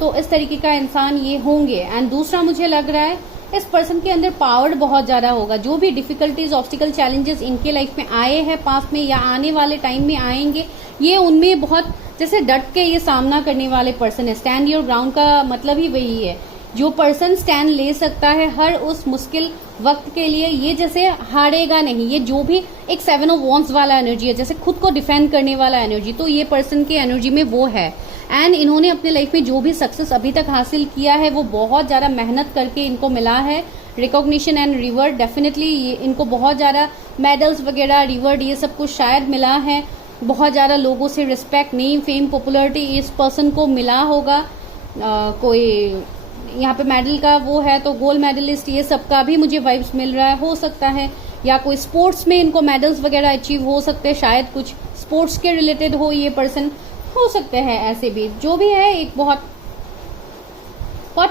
तो इस तरीके का इंसान ये होंगे। एंड दूसरा मुझे लग रहा है इस पर्सन के अंदर पावर बहुत ज्यादा होगा। जो भी डिफिकल्टीज, ऑब्स्टिकल, चैलेंजेस इनके लाइफ में आए हैं पास्ट में या आने वाले टाइम में आएंगे, ये उनमें बहुत जैसे डट के ये सामना करने वाले पर्सन है। स्टैंड योर ग्राउंड का मतलब ही वही है। जो पर्सन स्टैंड ले सकता है हर उस मुश्किल वक्त के लिए, ये जैसे हारेगा नहीं। ये जो भी एक 7 ऑफ वॉन्ड्स वाला एनर्जी है, जैसे खुद को डिफेंड करने वाला एनर्जी, तो ये पर्सन की एनर्जी में वो है। एंड इन्होंने अपने लाइफ में जो भी सक्सेस अभी तक हासिल किया है वो बहुत ज्यादा मेहनत करके इनको मिला है। रिकॉग्निशन एंड रिवॉर्ड डेफिनेटली इनको बहुत ज्यादा मेडल्स वगैरह, रिवॉर्ड, ये सब कुछ शायद मिला है। बहुत ज्यादा लोगों से रिस्पेक्ट, नेम, फेम, पॉपुलैरिटी इस पर्सन को मिला होगा। कोई यहाँ पे मेडल का वो है तो गोल्ड मेडलिस्ट, ये सब का भी मुझे वाइब्स मिल रहा है। हो सकता है या कोई स्पोर्ट्स में इनको मेडल्स वगैरह अचीव हो सकते हैं, शायद कुछ स्पोर्ट्स के रिलेटेड हो ये पर्सन, हो सकते हैं ऐसे भी। जो भी है एक बहुत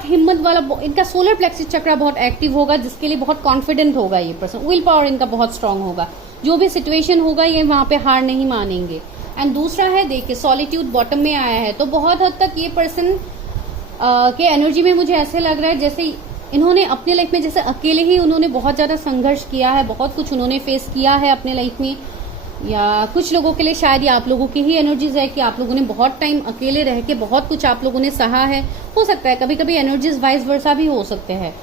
हिम्मत वाला, इनका सोलर प्लेक्सिस चक्र बहुत एक्टिव होगा, जिसके लिए बहुत कॉन्फिडेंट होगा ये पर्सन। विल पावर इनका बहुत स्ट्रांग होगा। जो भी सिचुएशन होगा ये वहां पे हार नहीं मानेंगे। एंड दूसरा है, देखिए सॉलिट्यूड बॉटम में आया है, तो बहुत हद तक ये पर्सन के एनर्जी में मुझे ऐसे लग रहा है जैसे इन्होंने अपने लाइफ में जैसे अकेले ही उन्होंने बहुत ज्यादा संघर्ष किया है, बहुत कुछ उन्होंने फेस किया है अपने लाइफ में। या कुछ लोगों के लिए शायद ये आप लोगों की ही एनर्जीज है कि आप लोगों ने बहुत टाइम अकेले रह के बहुत कुछ आप लोगों ने सहा है। हो सकता है कभी कभी एनर्जीज वाइस वर्सा भी हो सकते हैं।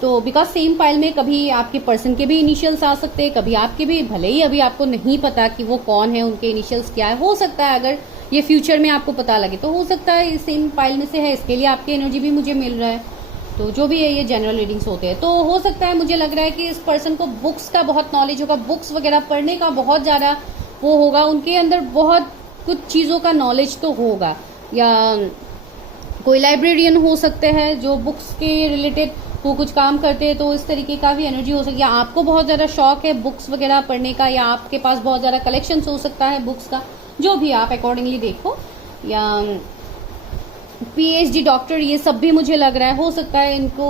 तो बिकॉज सेम पाइल में कभी आपके पर्सन के भी इनिशियल्स आ सकते हैं, कभी आपके भी, भले ही अभी आपको नहीं पता कि वो कौन है, उनके इनिशियल्स क्या है। हो सकता है अगर ये फ्यूचर में आपको पता लगे तो हो सकता है सेम पाइल में से है, इसके लिए आपकी एनर्जी भी मुझे मिल रहा है। तो जो भी है ये जनरल रीडिंग्स होते हैं। तो हो सकता है, मुझे लग रहा है कि इस पर्सन को बुक्स का बहुत नॉलेज होगा, बुक्स वगैरह पढ़ने का बहुत ज्यादा वो होगा, उनके अंदर बहुत कुछ चीजों का नॉलेज तो होगा। या कोई लाइब्रेरियन हो सकते हैं जो बुक्स के रिलेटेड वो कुछ काम करते हैं, तो इस तरीके का भी एनर्जी हो सकती है। या आपको बहुत ज्यादा शौक है बुक्स वगैरह पढ़ने का, या आपके पास बहुत ज्यादा कलेक्शन हो सकता है बुक्स का, जो भी आप अकॉर्डिंगली देखो। या PhD डॉक्टर, ये सब भी मुझे लग रहा है। हो सकता है इनको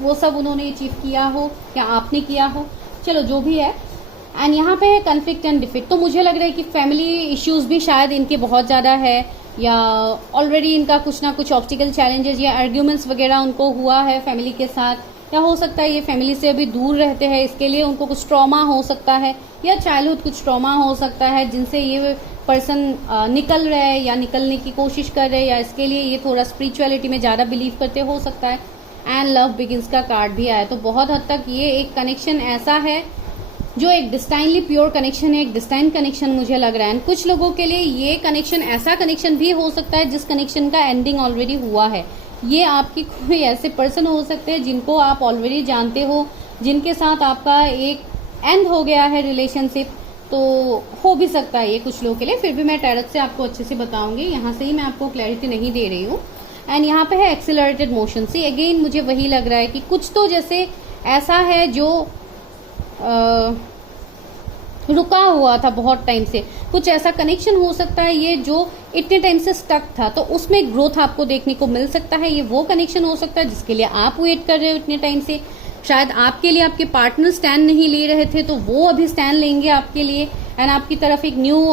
वो सब उन्होंने अचीव किया हो या आपने किया हो, चलो जो भी है। एंड यहाँ पे है कन्फ्लिक्ट एंड डिफीट, तो मुझे लग रहा है कि फैमिली इश्यूज भी शायद इनके बहुत ज़्यादा है, या ऑलरेडी इनका कुछ ना कुछ ऑब्स्टिकल, चैलेंजेस या आर्ग्यूमेंट्स वगैरह उनको हुआ है फैमिली के साथ। या हो सकता है ये फैमिली से अभी दूर रहते हैं, इसके लिए उनको कुछ ट्रॉमा हो सकता है, या चाइल्डहुड कुछ ट्रॉमा हो सकता है जिनसे ये पर्सन निकल रहे हैं या निकलने की कोशिश कर रहे हैं, या इसके लिए ये थोड़ा स्पिरिचुअलिटी में ज़्यादा बिलीव करते हो सकता है। एंड लव बिगिंस का कार्ड भी आया, तो बहुत हद तक ये एक कनेक्शन ऐसा है जो एक डिस्टाइनली प्योर कनेक्शन है, एक डिस्टाइन कनेक्शन मुझे लग रहा है। कुछ लोगों के लिए ये कनेक्शन ऐसा कनेक्शन भी हो सकता है जिस कनेक्शन का एंडिंग ऑलरेडी हुआ है। ये आपकी कोई ऐसे पर्सन हो सकते हैं जिनको आप ऑलरेडी जानते हो, जिनके साथ आपका एक एंड हो गया है रिलेशनशिप, तो हो भी सकता है ये कुछ लोगों के लिए। फिर भी मैं टैरोट से आपको अच्छे से बताऊंगी, यहाँ से ही मैं आपको क्लैरिटी नहीं दे रही हूँ। एंड यहाँ पे है एक्सेलरेटेड मोशन। से अगेन मुझे वही लग रहा है कि कुछ तो जैसे ऐसा है जो रुका हुआ था बहुत टाइम से, कुछ ऐसा कनेक्शन हो सकता है ये जो इतने टाइम से स्टक था, तो उसमें ग्रोथ आपको देखने को मिल सकता है। ये वो कनेक्शन हो सकता है जिसके लिए आप वेट कर रहे हो इतने टाइम से। शायद आपके लिए आपके पार्टनर स्टैंड नहीं ले रहे थे, तो वो अभी स्टैंड लेंगे आपके लिए एंड आपकी तरफ एक न्यू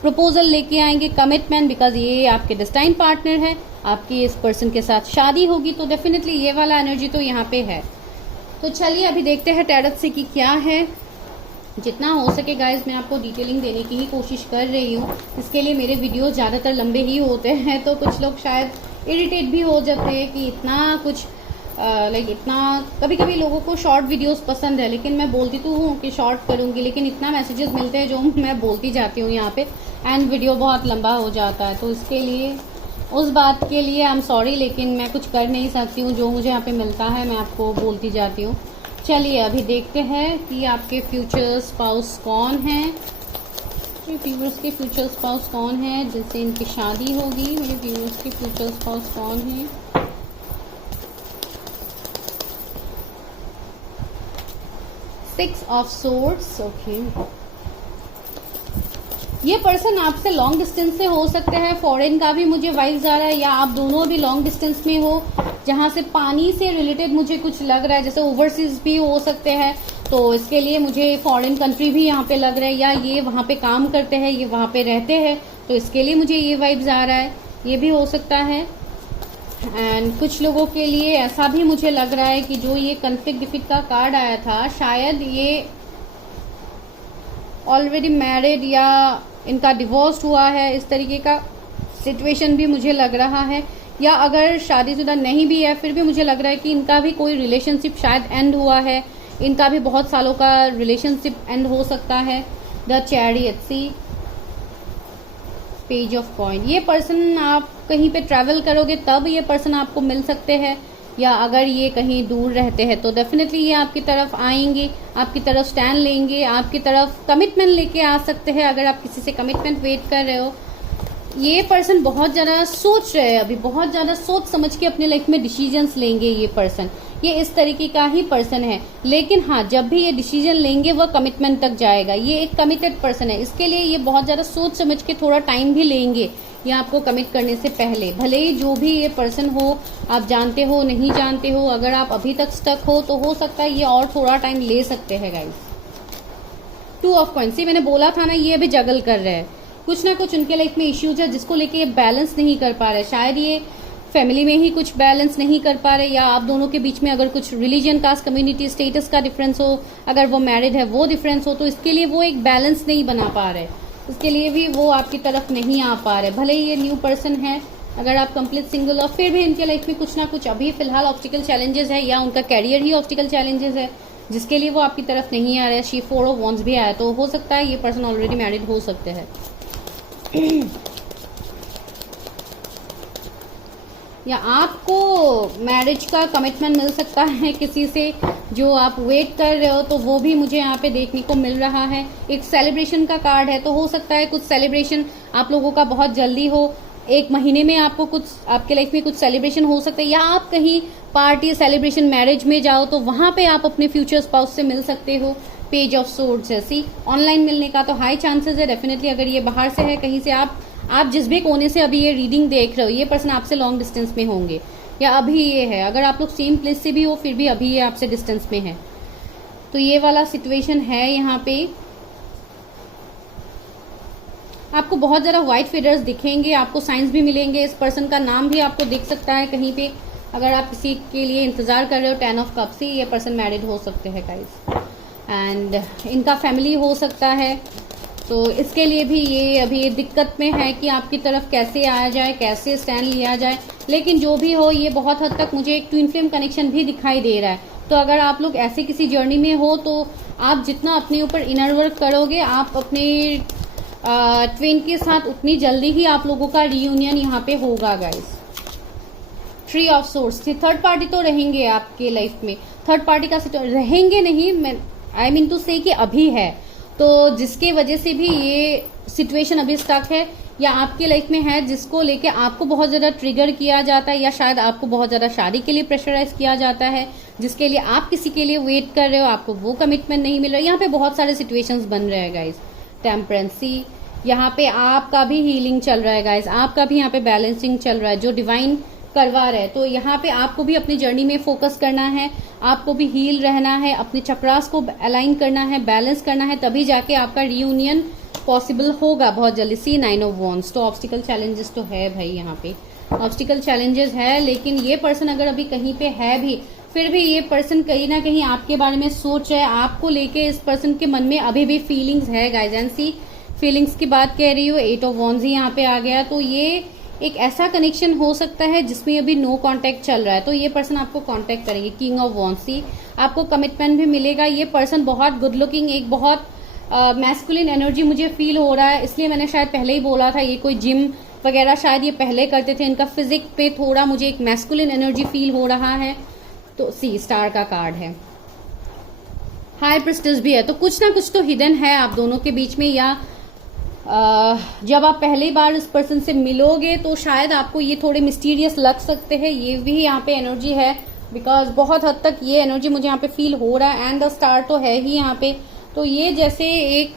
प्रपोजल लेके आएंगे, कमिटमेंट, बिकॉज ये आपके डिस्टाइन पार्टनर है, आपकी इस पर्सन के साथ शादी होगी, तो डेफिनेटली ये वाला एनर्जी तो यहाँ पे है। तो चलिए अभी देखते हैं टैरोट से कि क्या है। जितना हो सके गाइज मैं आपको डिटेलिंग देने की ही कोशिश कर रही हूँ। इसके लिए मेरे वीडियो ज़्यादातर लंबे ही होते हैं, तो कुछ लोग शायद इरिटेट भी हो जाते हैं कि इतना कुछ इतना, कभी कभी लोगों को शॉर्ट वीडियोस पसंद है, लेकिन मैं बोलती तो हूँ कि शॉर्ट करूँगी, लेकिन इतना मैसेजेस मिलते हैं जो मैं बोलती जाती हूँ यहाँ पे, एंड वीडियो बहुत लंबा हो जाता है। तो इसके लिए, उस बात के लिए आई एम सॉरी, लेकिन मैं कुछ कर नहीं सकती हूँ। जो मुझे यहाँ पे मिलता है मैं आपको बोलती जाती हूँ। चलिए अभी देखते हैं कि आपके फ्यूचर स्पाउस कौन है, मेरे व्यूअर्स के फ्यूचर स्पाउस कौन है जिनसे इनकी शादी होगी। मेरे व्यूअर्स के फ्यूचर स्पाउस कौन है। Six of swords, okay. ये पर्सन आपसे लॉन्ग डिस्टेंस से हो सकते हैं, फॉरेन का भी मुझे वाइब्स आ रहा है, या आप दोनों भी लॉन्ग डिस्टेंस में हो जहां से पानी से रिलेटेड मुझे कुछ लग रहा है, जैसे ओवरसीज भी हो सकते हैं। तो इसके लिए मुझे फॉरेन कंट्री भी यहाँ पे लग रहा है, या ये वहां पे काम करते हैं, ये वहां पे रहते हैं, तो इसके लिए मुझे ये वाइब्स आ रहा है, ये भी हो सकता है। एंड कुछ लोगों के लिए ऐसा भी मुझे लग रहा है कि जो ये कॉन्फ्लिक्ट डिफीट का कार्ड आया था, शायद ये ऑलरेडी मैरिड या इनका डिवोर्स हुआ है, इस तरीके का सिचुएशन भी मुझे लग रहा है। या अगर शादीशुदा नहीं भी है फिर भी मुझे लग रहा है कि इनका भी कोई रिलेशनशिप शायद एंड हुआ है, इनका भी बहुत सालों का रिलेशनशिप एंड हो सकता है। The chariot, see page of coin, ये पर्सन आप कहीं पे ट्रैवल करोगे तब ये पर्सन आपको मिल सकते हैं, या अगर ये कहीं दूर रहते हैं तो डेफिनेटली ये आपकी तरफ आएंगे, आपकी तरफ स्टैंड लेंगे, आपकी तरफ कमिटमेंट लेके आ सकते हैं। अगर आप किसी से कमिटमेंट वेट कर रहे हो, ये पर्सन बहुत ज़्यादा सोच रहे हैं, अभी बहुत ज़्यादा सोच समझ के अपने लाइफ में डिसीजंस लेंगे। ये पर्सन, ये इस तरीके का ही पर्सन है, लेकिन हाँ जब भी ये डिसीजन लेंगे वह कमिटमेंट तक जाएगा। ये एक कमिटेड पर्सन है, इसके लिए ये बहुत ज़्यादा सोच समझ के थोड़ा टाइम भी लेंगे या आपको कमिट करने से पहले। भले ही जो भी ये पर्सन हो, आप जानते हो नहीं जानते हो, अगर आप अभी तक स्टक हो तो हो सकता है ये और थोड़ा टाइम ले सकते हैं गाइस। 2 ऑफ कॉइंस, मैंने बोला था ना ये अभी जगल कर रहे हैं, कुछ ना कुछ उनके लाइफ में इश्यूज है जिसको लेके ये बैलेंस नहीं कर पा रहे। शायद ये फैमिली में ही कुछ बैलेंस नहीं कर पा रहे, या आप दोनों के बीच में अगर कुछ रिलीजन, कास्ट, कम्युनिटी, स्टेटस का डिफरेंस हो, अगर वो मैरिड है वो डिफरेंस हो, तो इसके लिए वो एक बैलेंस नहीं बना पा रहे, इसके लिए भी वो आपकी तरफ नहीं आ पा रहे। भले ही ये न्यू पर्सन है, अगर आप कंप्लीट सिंगल हो, फिर भी इनके लाइफ में कुछ ना कुछ अभी फिलहाल ऑब्स्टिकल चैलेंजेस है, या उनका कैरियर ही ऑब्स्टिकल चैलेंजेस है जिसके लिए वो आपकी तरफ नहीं आ रहे। शी 4 ऑफ वॉन्ड्स भी आया, तो हो सकता है ये पर्सन ऑलरेडी मैरिड हो सकते हैं। या आपको मैरिज का कमिटमेंट मिल सकता है किसी से जो आप वेट कर रहे हो, तो वो भी मुझे यहाँ पे देखने को मिल रहा है। एक सेलिब्रेशन का कार्ड है, तो हो सकता है कुछ सेलिब्रेशन आप लोगों का बहुत जल्दी हो, 1 महीने में आपको कुछ आपके लाइफ में कुछ सेलिब्रेशन हो सकता है, या आप कहीं पार्टी, सेलिब्रेशन, मैरिज में जाओ तो वहां पे आप अपने फ्यूचर स्पाउस से मिल सकते हो। पेज ऑफ सोर्ड्स जैसी ऑनलाइन मिलने का तो हाई चांसेस है डेफिनेटली। अगर ये बाहर से है कहीं से, आप जिस भी कोने से अभी ये रीडिंग देख रहे हो, ये पर्सन आपसे लॉन्ग डिस्टेंस में होंगे, या अभी ये है। अगर आप लोग सेम प्लेस से भी हो फिर भी अभी ये आपसे डिस्टेंस में है, तो ये वाला सिचुएशन है। यहाँ पे आपको बहुत ज्यादा व्हाइट फेदर्स दिखेंगे, आपको साइंस भी मिलेंगे, इस पर्सन का नाम भी आपको दिख सकता है कहीं पे। अगर आप किसी के लिए इंतजार कर रहे हो 10 ऑफ कप्स से, ये पर्सन मैरिड हो सकते हैं गाइस, एंड इनका फैमिली हो सकता है। तो इसके लिए भी ये अभी दिक्कत में है कि आपकी तरफ कैसे आया जाए, कैसे स्टैंड लिया जाए। लेकिन जो भी हो, ये बहुत हद तक मुझे एक ट्विन फ्लेम कनेक्शन भी दिखाई दे रहा है। तो अगर आप लोग ऐसे किसी जर्नी में हो तो आप जितना अपने ऊपर इनर वर्क करोगे, आप अपने ट्विन के साथ उतनी जल्दी ही आप लोगों का रियूनियन यहाँ पे होगा guys. 3 of source, third party तो रहेंगे आपके लाइफ में, थर्ड पार्टी का रहेंगे नहीं, आई मीन टू से कि अभी है, तो जिसके वजह से भी ये सिचुएशन अभी स्टक है, या आपके लाइफ में है जिसको लेके आपको बहुत ज्यादा ट्रिगर किया जाता है, या शायद आपको बहुत ज्यादा शादी के लिए प्रेशराइज किया जाता है, जिसके लिए आप किसी के लिए वेट कर रहे हो, आपको वो कमिटमेंट नहीं मिल रहा है। यहाँ पे बहुत सारे सिचुएशंस बन रहे हैं गाइस। टेम्परेंसी, यहाँ पे आपका भी हीलिंग चल रहा है गाइस, आपका भी यहाँ पे बैलेंसिंग चल रहा है जो डिवाइन करवा रहे हैं। तो यहाँ पे आपको भी अपनी जर्नी में फोकस करना है, आपको भी हील रहना है, अपने चक्रास को अलाइन करना है, बैलेंस करना है, तभी जाके आपका रियूनियन पॉसिबल होगा बहुत जल्दी। सी 9 ऑफ वॉन्ड्स, तो ऑब्स्टिकल चैलेंजेस तो है भाई, यहाँ पे ऑब्स्टिकल चैलेंजेस है। लेकिन ये पर्सन अगर अभी कहीं पे है भी, फिर भी ये पर्सन कहीं ना कहीं आपके बारे में सोच रहा है, आपको लेके इस पर्सन के मन में अभी भी फीलिंग्स है गाइस। एंड सी फीलिंग्स की बात कह रही हूँ, 8 ऑफ वॉन्ड्स ही यहाँ पे आ गया। तो ये एक ऐसा कनेक्शन हो सकता है जिसमें अभी नो कांटेक्ट चल रहा है, तो ये पर्सन आपको कांटेक्ट करेंगे। किंग ऑफ वॉन्ड्स, ही आपको कमिटमेंट भी मिलेगा। ये पर्सन बहुत गुड लुकिंग, एक बहुत मैस्कुलिन एनर्जी मुझे फील हो रहा है, इसलिए मैंने शायद पहले ही बोला था ये कोई जिम वगैरह शायद ये पहले करते थे। इनका फिजिक पे थोड़ा मुझे एक मैस्कुलिन एनर्जी फील हो रहा है। तो सी स्टार का कार्ड है, हाई प्रिस्टेस भी है, तो कुछ ना कुछ तो हिडन है आप दोनों के बीच में। या जब आप पहली बार इस पर्सन से मिलोगे तो शायद आपको ये थोड़े मिस्टीरियस लग सकते हैं, ये भी यहाँ पे एनर्जी है, बिकॉज बहुत हद तक ये एनर्जी मुझे यहाँ पे फील हो रहा है। एंड द स्टार तो है ही यहाँ पे, तो ये जैसे एक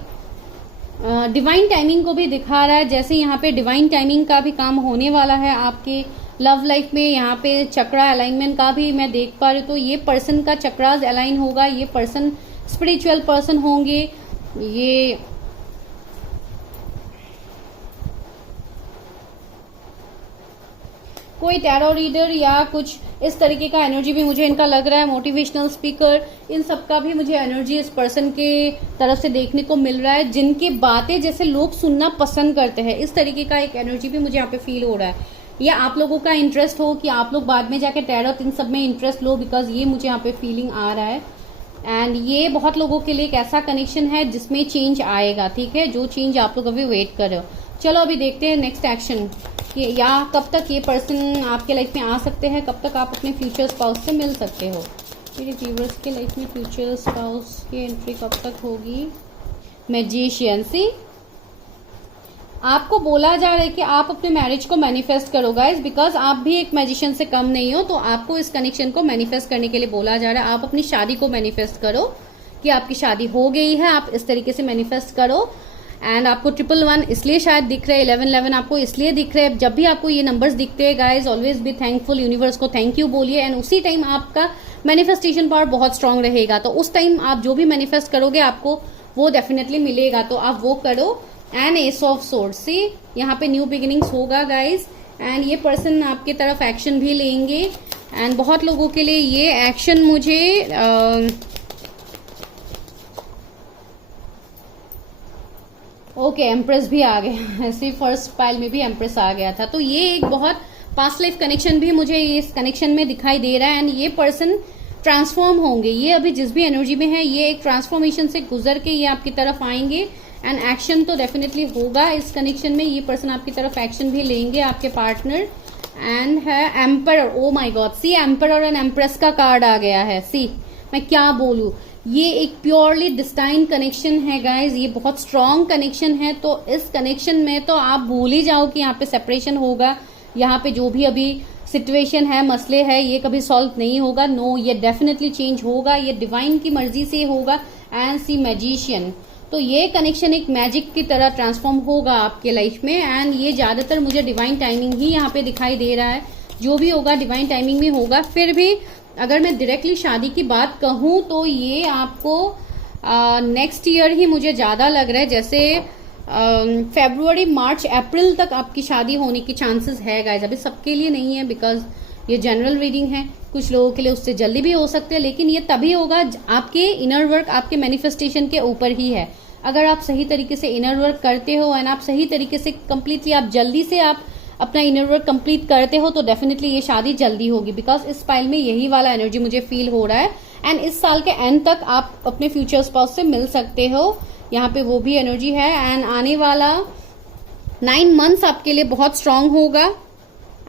डिवाइन टाइमिंग को भी दिखा रहा है, जैसे यहाँ पे डिवाइन टाइमिंग का भी काम होने वाला है आपके लव लाइफ में। यहाँ पे चक्रा अलाइनमेंट का भी मैं देख पा रही हूँ, तो ये पर्सन का चक्रास अलाइन होगा, ये पर्सन स्पिरिचुअल पर्सन होंगे। ये कोई टैरो रीडर या कुछ इस तरीके का एनर्जी भी मुझे इनका लग रहा है, मोटिवेशनल स्पीकर, इन सब का भी मुझे एनर्जी इस पर्सन के तरफ से देखने को मिल रहा है, जिनकी बातें जैसे लोग सुनना पसंद करते हैं, इस तरीके का एक एनर्जी भी मुझे यहाँ पे फील हो रहा है। या आप लोगों का इंटरेस्ट हो कि आप लोग बाद में जाके टैरो इन सब में इंटरेस्ट लो, बिकॉज ये मुझे यहाँ पे फीलिंग आ रहा है। एंड ये बहुत लोगों के लिए एक ऐसा कनेक्शन है जिसमें चेंज आएगा, ठीक है, जो चेंज आप लोग अभी वेट कर रहे हो। चलो अभी देखते हैं नेक्स्ट एक्शन, या कब तक ये पर्सन आपके लाइफ में आ सकते हैं, कब तक आप अपने फ्यूचर स्पाउस से मिल सकते हो। मेरे व्यूअर्स के लाइफ में फ्यूचर स्पाउस की एंट्री कब तक होगी। मैजिशियन, सी आपको बोला जा रहा है कि आप अपने मैरिज को मैनिफेस्ट करो गाइस, बिकॉज आप भी एक मैजिशियन से कम नहीं हो, तो आपको इस कनेक्शन को मैनिफेस्ट करने के लिए बोला जा रहा है। आप अपनी शादी को मैनिफेस्ट करो कि आपकी शादी हो गई है, आप इस तरीके से मैनिफेस्ट करो। एंड आपको 111 इसलिए शायद दिख रहे हैं, 1111 आपको इसलिए दिख रहे हैं। जब भी आपको ये नंबर्स दिखते हैं guys, always be thankful, universe को थैंक यू बोलिए, एंड उसी टाइम आपका मैनिफेस्टेशन पावर बहुत स्ट्रांग रहेगा। तो उस टाइम आप जो भी मैनिफेस्ट करोगे आपको वो डेफिनेटली मिलेगा, तो आप वो करो। एंड एस ऑफ सोर्ड्स, से यहाँ पे न्यू बिगिनिंग्स होगा गाइज, एंड ये पर्सन आपके तरफ एक्शन भी लेंगे। एंड बहुत लोगों के लिए ये एक्शन मुझे ओके एम्प्रेस भी आ गया, ऐसे फर्स्ट पाइल में भी एम्प्रेस आ गया था। तो ये एक बहुत पास्ट लाइफ कनेक्शन भी मुझे इस कनेक्शन में दिखाई दे रहा है। एंड ये पर्सन ट्रांसफॉर्म होंगे, ये अभी जिस भी एनर्जी में है ये एक ट्रांसफॉर्मेशन से गुजर के ये आपकी तरफ आएंगे। एंड एक्शन तो डेफिनेटली होगा इस कनेक्शन में, ये पर्सन आपकी तरफ एक्शन भी लेंगे, आपके पार्टनर। एंड है emperor, oh my god, see emperor and empress का कार्ड आ गया है। सी मैं क्या बोलूं, ये एक प्योरली डिस्टाइन कनेक्शन है गाइज, ये बहुत स्ट्रॉन्ग कनेक्शन है। तो इस कनेक्शन में तो आप भूल ही जाओ कि यहाँ पे सेपरेशन होगा, यहाँ पे जो भी अभी सिचुएशन है, मसले है, ये कभी सॉल्व नहीं होगा। नो, ये डेफिनेटली चेंज होगा, ये डिवाइन की मर्जी से होगा। एंड सी मैजिशियन, तो ये कनेक्शन एक मैजिक की तरह ट्रांसफॉर्म होगा आपके लाइफ में। एंड ये ज्यादातर मुझे डिवाइन टाइमिंग ही यहाँ पे दिखाई दे रहा है, जो भी होगा डिवाइन टाइमिंग में होगा। फिर भी अगर मैं डायरेक्टली शादी की बात कहूँ तो ये आपको नेक्स्ट ईयर ही मुझे ज्यादा लग रहा है, जैसे फरवरी, मार्च, अप्रैल तक आपकी शादी होने की चांसेस है गाइस। अभी सबके लिए नहीं है, बिकॉज ये जनरल रीडिंग है, कुछ लोगों के लिए उससे जल्दी भी हो सकते हैं, लेकिन ये तभी होगा आपके इनर वर्क, आपके मैनिफेस्टेशन के ऊपर ही है। अगर आप सही तरीके से इनर वर्क करते हो एंड आप सही तरीके से कंप्लीटली आप जल्दी से आप अपना इनर वर्क कंप्लीट करते हो, तो डेफिनेटली ये शादी जल्दी होगी, बिकॉज इस पाइल में यही वाला एनर्जी मुझे फील हो रहा है। एंड इस साल के एंड तक आप अपने फ्यूचर स्पाउस से मिल सकते हो, यहाँ पे वो भी एनर्जी है। एंड आने वाला 9 मंथ्स आपके लिए बहुत स्ट्रांग होगा।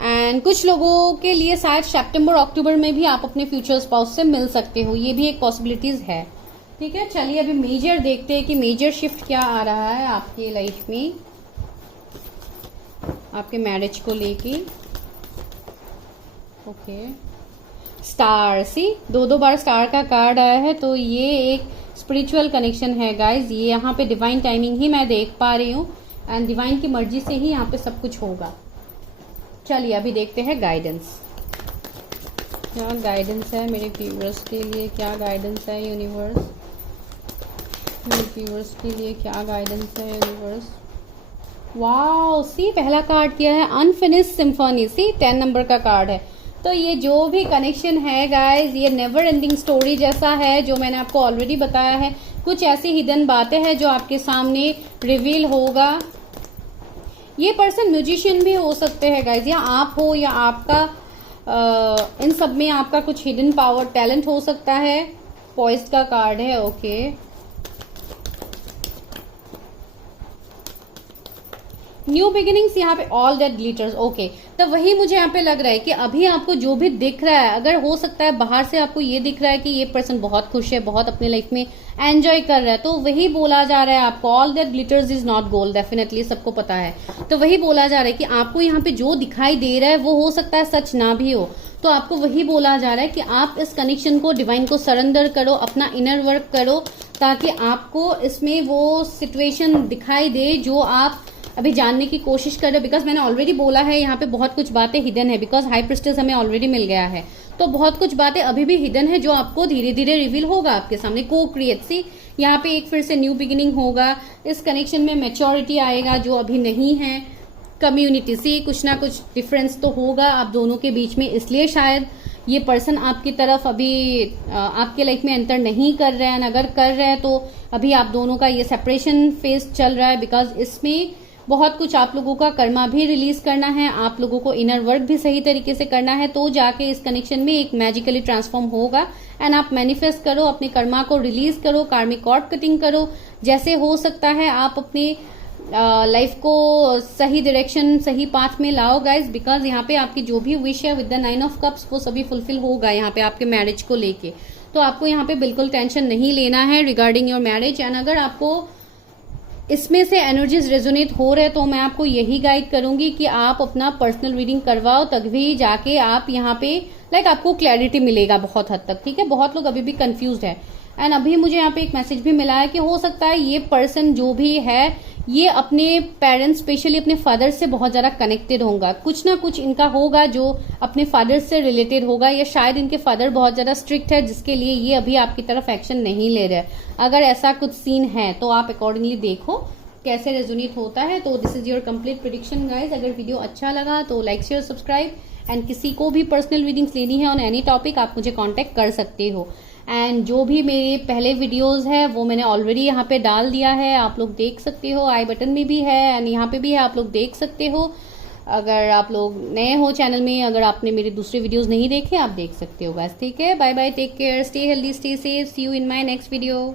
एंड कुछ लोगों के लिए शायद सितंबर अक्टूबर में भी आप अपने फ्यूचर स्पाउस से मिल सकते हो, ये भी एक पॉसिबिलिटीज है। ठीक है, चलिए अभी मेजर देखते हैं कि मेजर शिफ्ट क्या आ रहा है आपकी लाइफ में, आपके मैरिज को लेके। ओके, स्टार, सी दो बार स्टार का कार्ड आया है, तो ये एक स्पिरिचुअल कनेक्शन है गाइज। ये यहाँ पे डिवाइन टाइमिंग ही मैं देख पा रही हूँ, एंड डिवाइन की मर्जी से ही यहाँ पे सब कुछ होगा। चलिए अभी देखते हैं गाइडेंस, क्या गाइडेंस है मेरे व्यूअर्स के लिए, क्या गाइडेंस है यूनिवर्स, मेरे व्यूअर्स के लिए क्या गाइडेंस है यूनिवर्स। वाओ, सी पहला कार्ड किया है अनफिनिश्ड सिम्फनी, सी 10 नंबर का कार्ड है। तो ये जो भी कनेक्शन है गाइज, ये नेवर एंडिंग स्टोरी जैसा है, जो मैंने आपको ऑलरेडी बताया है। कुछ ऐसी हिडन बातें हैं जो आपके सामने रिवील होगा। ये पर्सन म्यूजिशियन भी हो सकते हैं गाइज, या आप हो, या आपका इन सब में आपका कुछ हिडन पावर टैलेंट हो सकता है। पॉइस्ट का कार्ड है, ओके। न्यू बिगिनिंग्स, यहाँ पे ऑल दैट ग्लिटर्स, ओके। तो वही मुझे यहाँ पे लग रहा है कि अभी आपको जो भी दिख रहा है, अगर हो सकता है बाहर से आपको ये दिख रहा है कि ये पर्सन बहुत खुश है, बहुत अपने लाइफ में एंजॉय कर रहा है, तो वही बोला जा रहा है आपको, all that glitters is not gold, definitely सबको पता है। तो वही बोला जा रहा है कि आपको यहाँ पे जो दिखाई दे रहा है वो हो सकता है सच ना भी हो। तो आपको वही बोला जा रहा है कि आप इस कनेक्शन को, डिवाइन को सरेंडर करो, अपना इनर वर्क करो, ताकि आपको इसमें वो सिचुएशन दिखाई दे जो आप अभी जानने की कोशिश कर रहे हो। बिकॉज मैंने ऑलरेडी बोला है यहाँ पे बहुत कुछ बातें हिडन है, बिकॉज हाई प्रिस्टेस हमें ऑलरेडी मिल गया है, तो बहुत कुछ बातें अभी भी हिडन है जो आपको धीरे धीरे रिवील होगा आपके सामने। को क्रिएट सी यहाँ पे एक फिर से न्यू बिगिनिंग होगा, इस कनेक्शन में मैच्योरिटी आएगा जो अभी नहीं है, कम्युनिटी से कुछ ना कुछ डिफरेंस तो होगा आप दोनों के बीच में, इसलिए शायद ये पर्सन आपकी तरफ अभी आपके लाइफ में एंटर नहीं कर रहे हैं। अगर कर रहे हैं तो अभी आप दोनों का ये सेपरेशन फेज चल रहा है, बिकॉज इसमें बहुत कुछ आप लोगों का कर्मा भी रिलीज करना है, आप लोगों को इनर वर्क भी सही तरीके से करना है, तो जाके इस कनेक्शन में एक मैजिकली ट्रांसफॉर्म होगा। एंड आप मैनिफेस्ट करो, अपने कर्मा को रिलीज करो, कार्मिक कॉर्ड कटिंग करो, जैसे हो सकता है आप अपने लाइफ को सही डायरेक्शन, सही पाथ में लाओ गाइज। बिकॉज यहाँ पे आपकी जो भी विश है विद द 9 ऑफ कप्स वो सभी फुलफिल होगा यहाँ पे आपके मैरिज को लेके। तो आपको यहाँ पे बिल्कुल टेंशन नहीं लेना है रिगार्डिंग योर मैरिज। एंड अगर आपको इसमें से एनर्जीज रेजोनेट हो रहे तो मैं आपको यही गाइड करूंगी कि आप अपना पर्सनल रीडिंग करवाओ, तभी जाके आप यहाँ पे आपको क्लैरिटी मिलेगा बहुत हद तक। ठीक है, बहुत लोग अभी भी कंफ्यूज्ड है। एंड अभी मुझे यहाँ पे एक मैसेज भी मिला है कि हो सकता है ये पर्सन जो भी है ये अपने पेरेंट्स, स्पेशली अपने फादर से बहुत ज्यादा कनेक्टेड होगा। कुछ ना कुछ इनका होगा जो अपने फादर से रिलेटेड होगा, या शायद इनके फादर बहुत ज्यादा स्ट्रिक्ट है जिसके लिए ये अभी आपकी तरफ एक्शन नहीं ले रहे। अगर ऐसा कुछ सीन है तो आप अकॉर्डिंगली देखो कैसे रेजोनेट होता है। तो this is your complete prediction guys. अगर वीडियो अच्छा लगा तो लाइक शेयर सब्सक्राइब, एंड किसी को भी पर्सनल रीडिंग्स लेनी है ऑन एनी टॉपिक आप मुझे कांटेक्ट कर सकते हो। एंड जो भी मेरे पहले वीडियोस है वो मैंने ऑलरेडी यहाँ पे डाल दिया है, आप लोग देख सकते हो, आई बटन में भी है एंड यहाँ पे भी है, आप लोग देख सकते हो। अगर आप लोग नए हो चैनल में, अगर आपने मेरे दूसरे वीडियोस नहीं देखे आप देख सकते हो बस। ठीक है, bye bye, take care, stay healthy, stay safe, see you in my next video.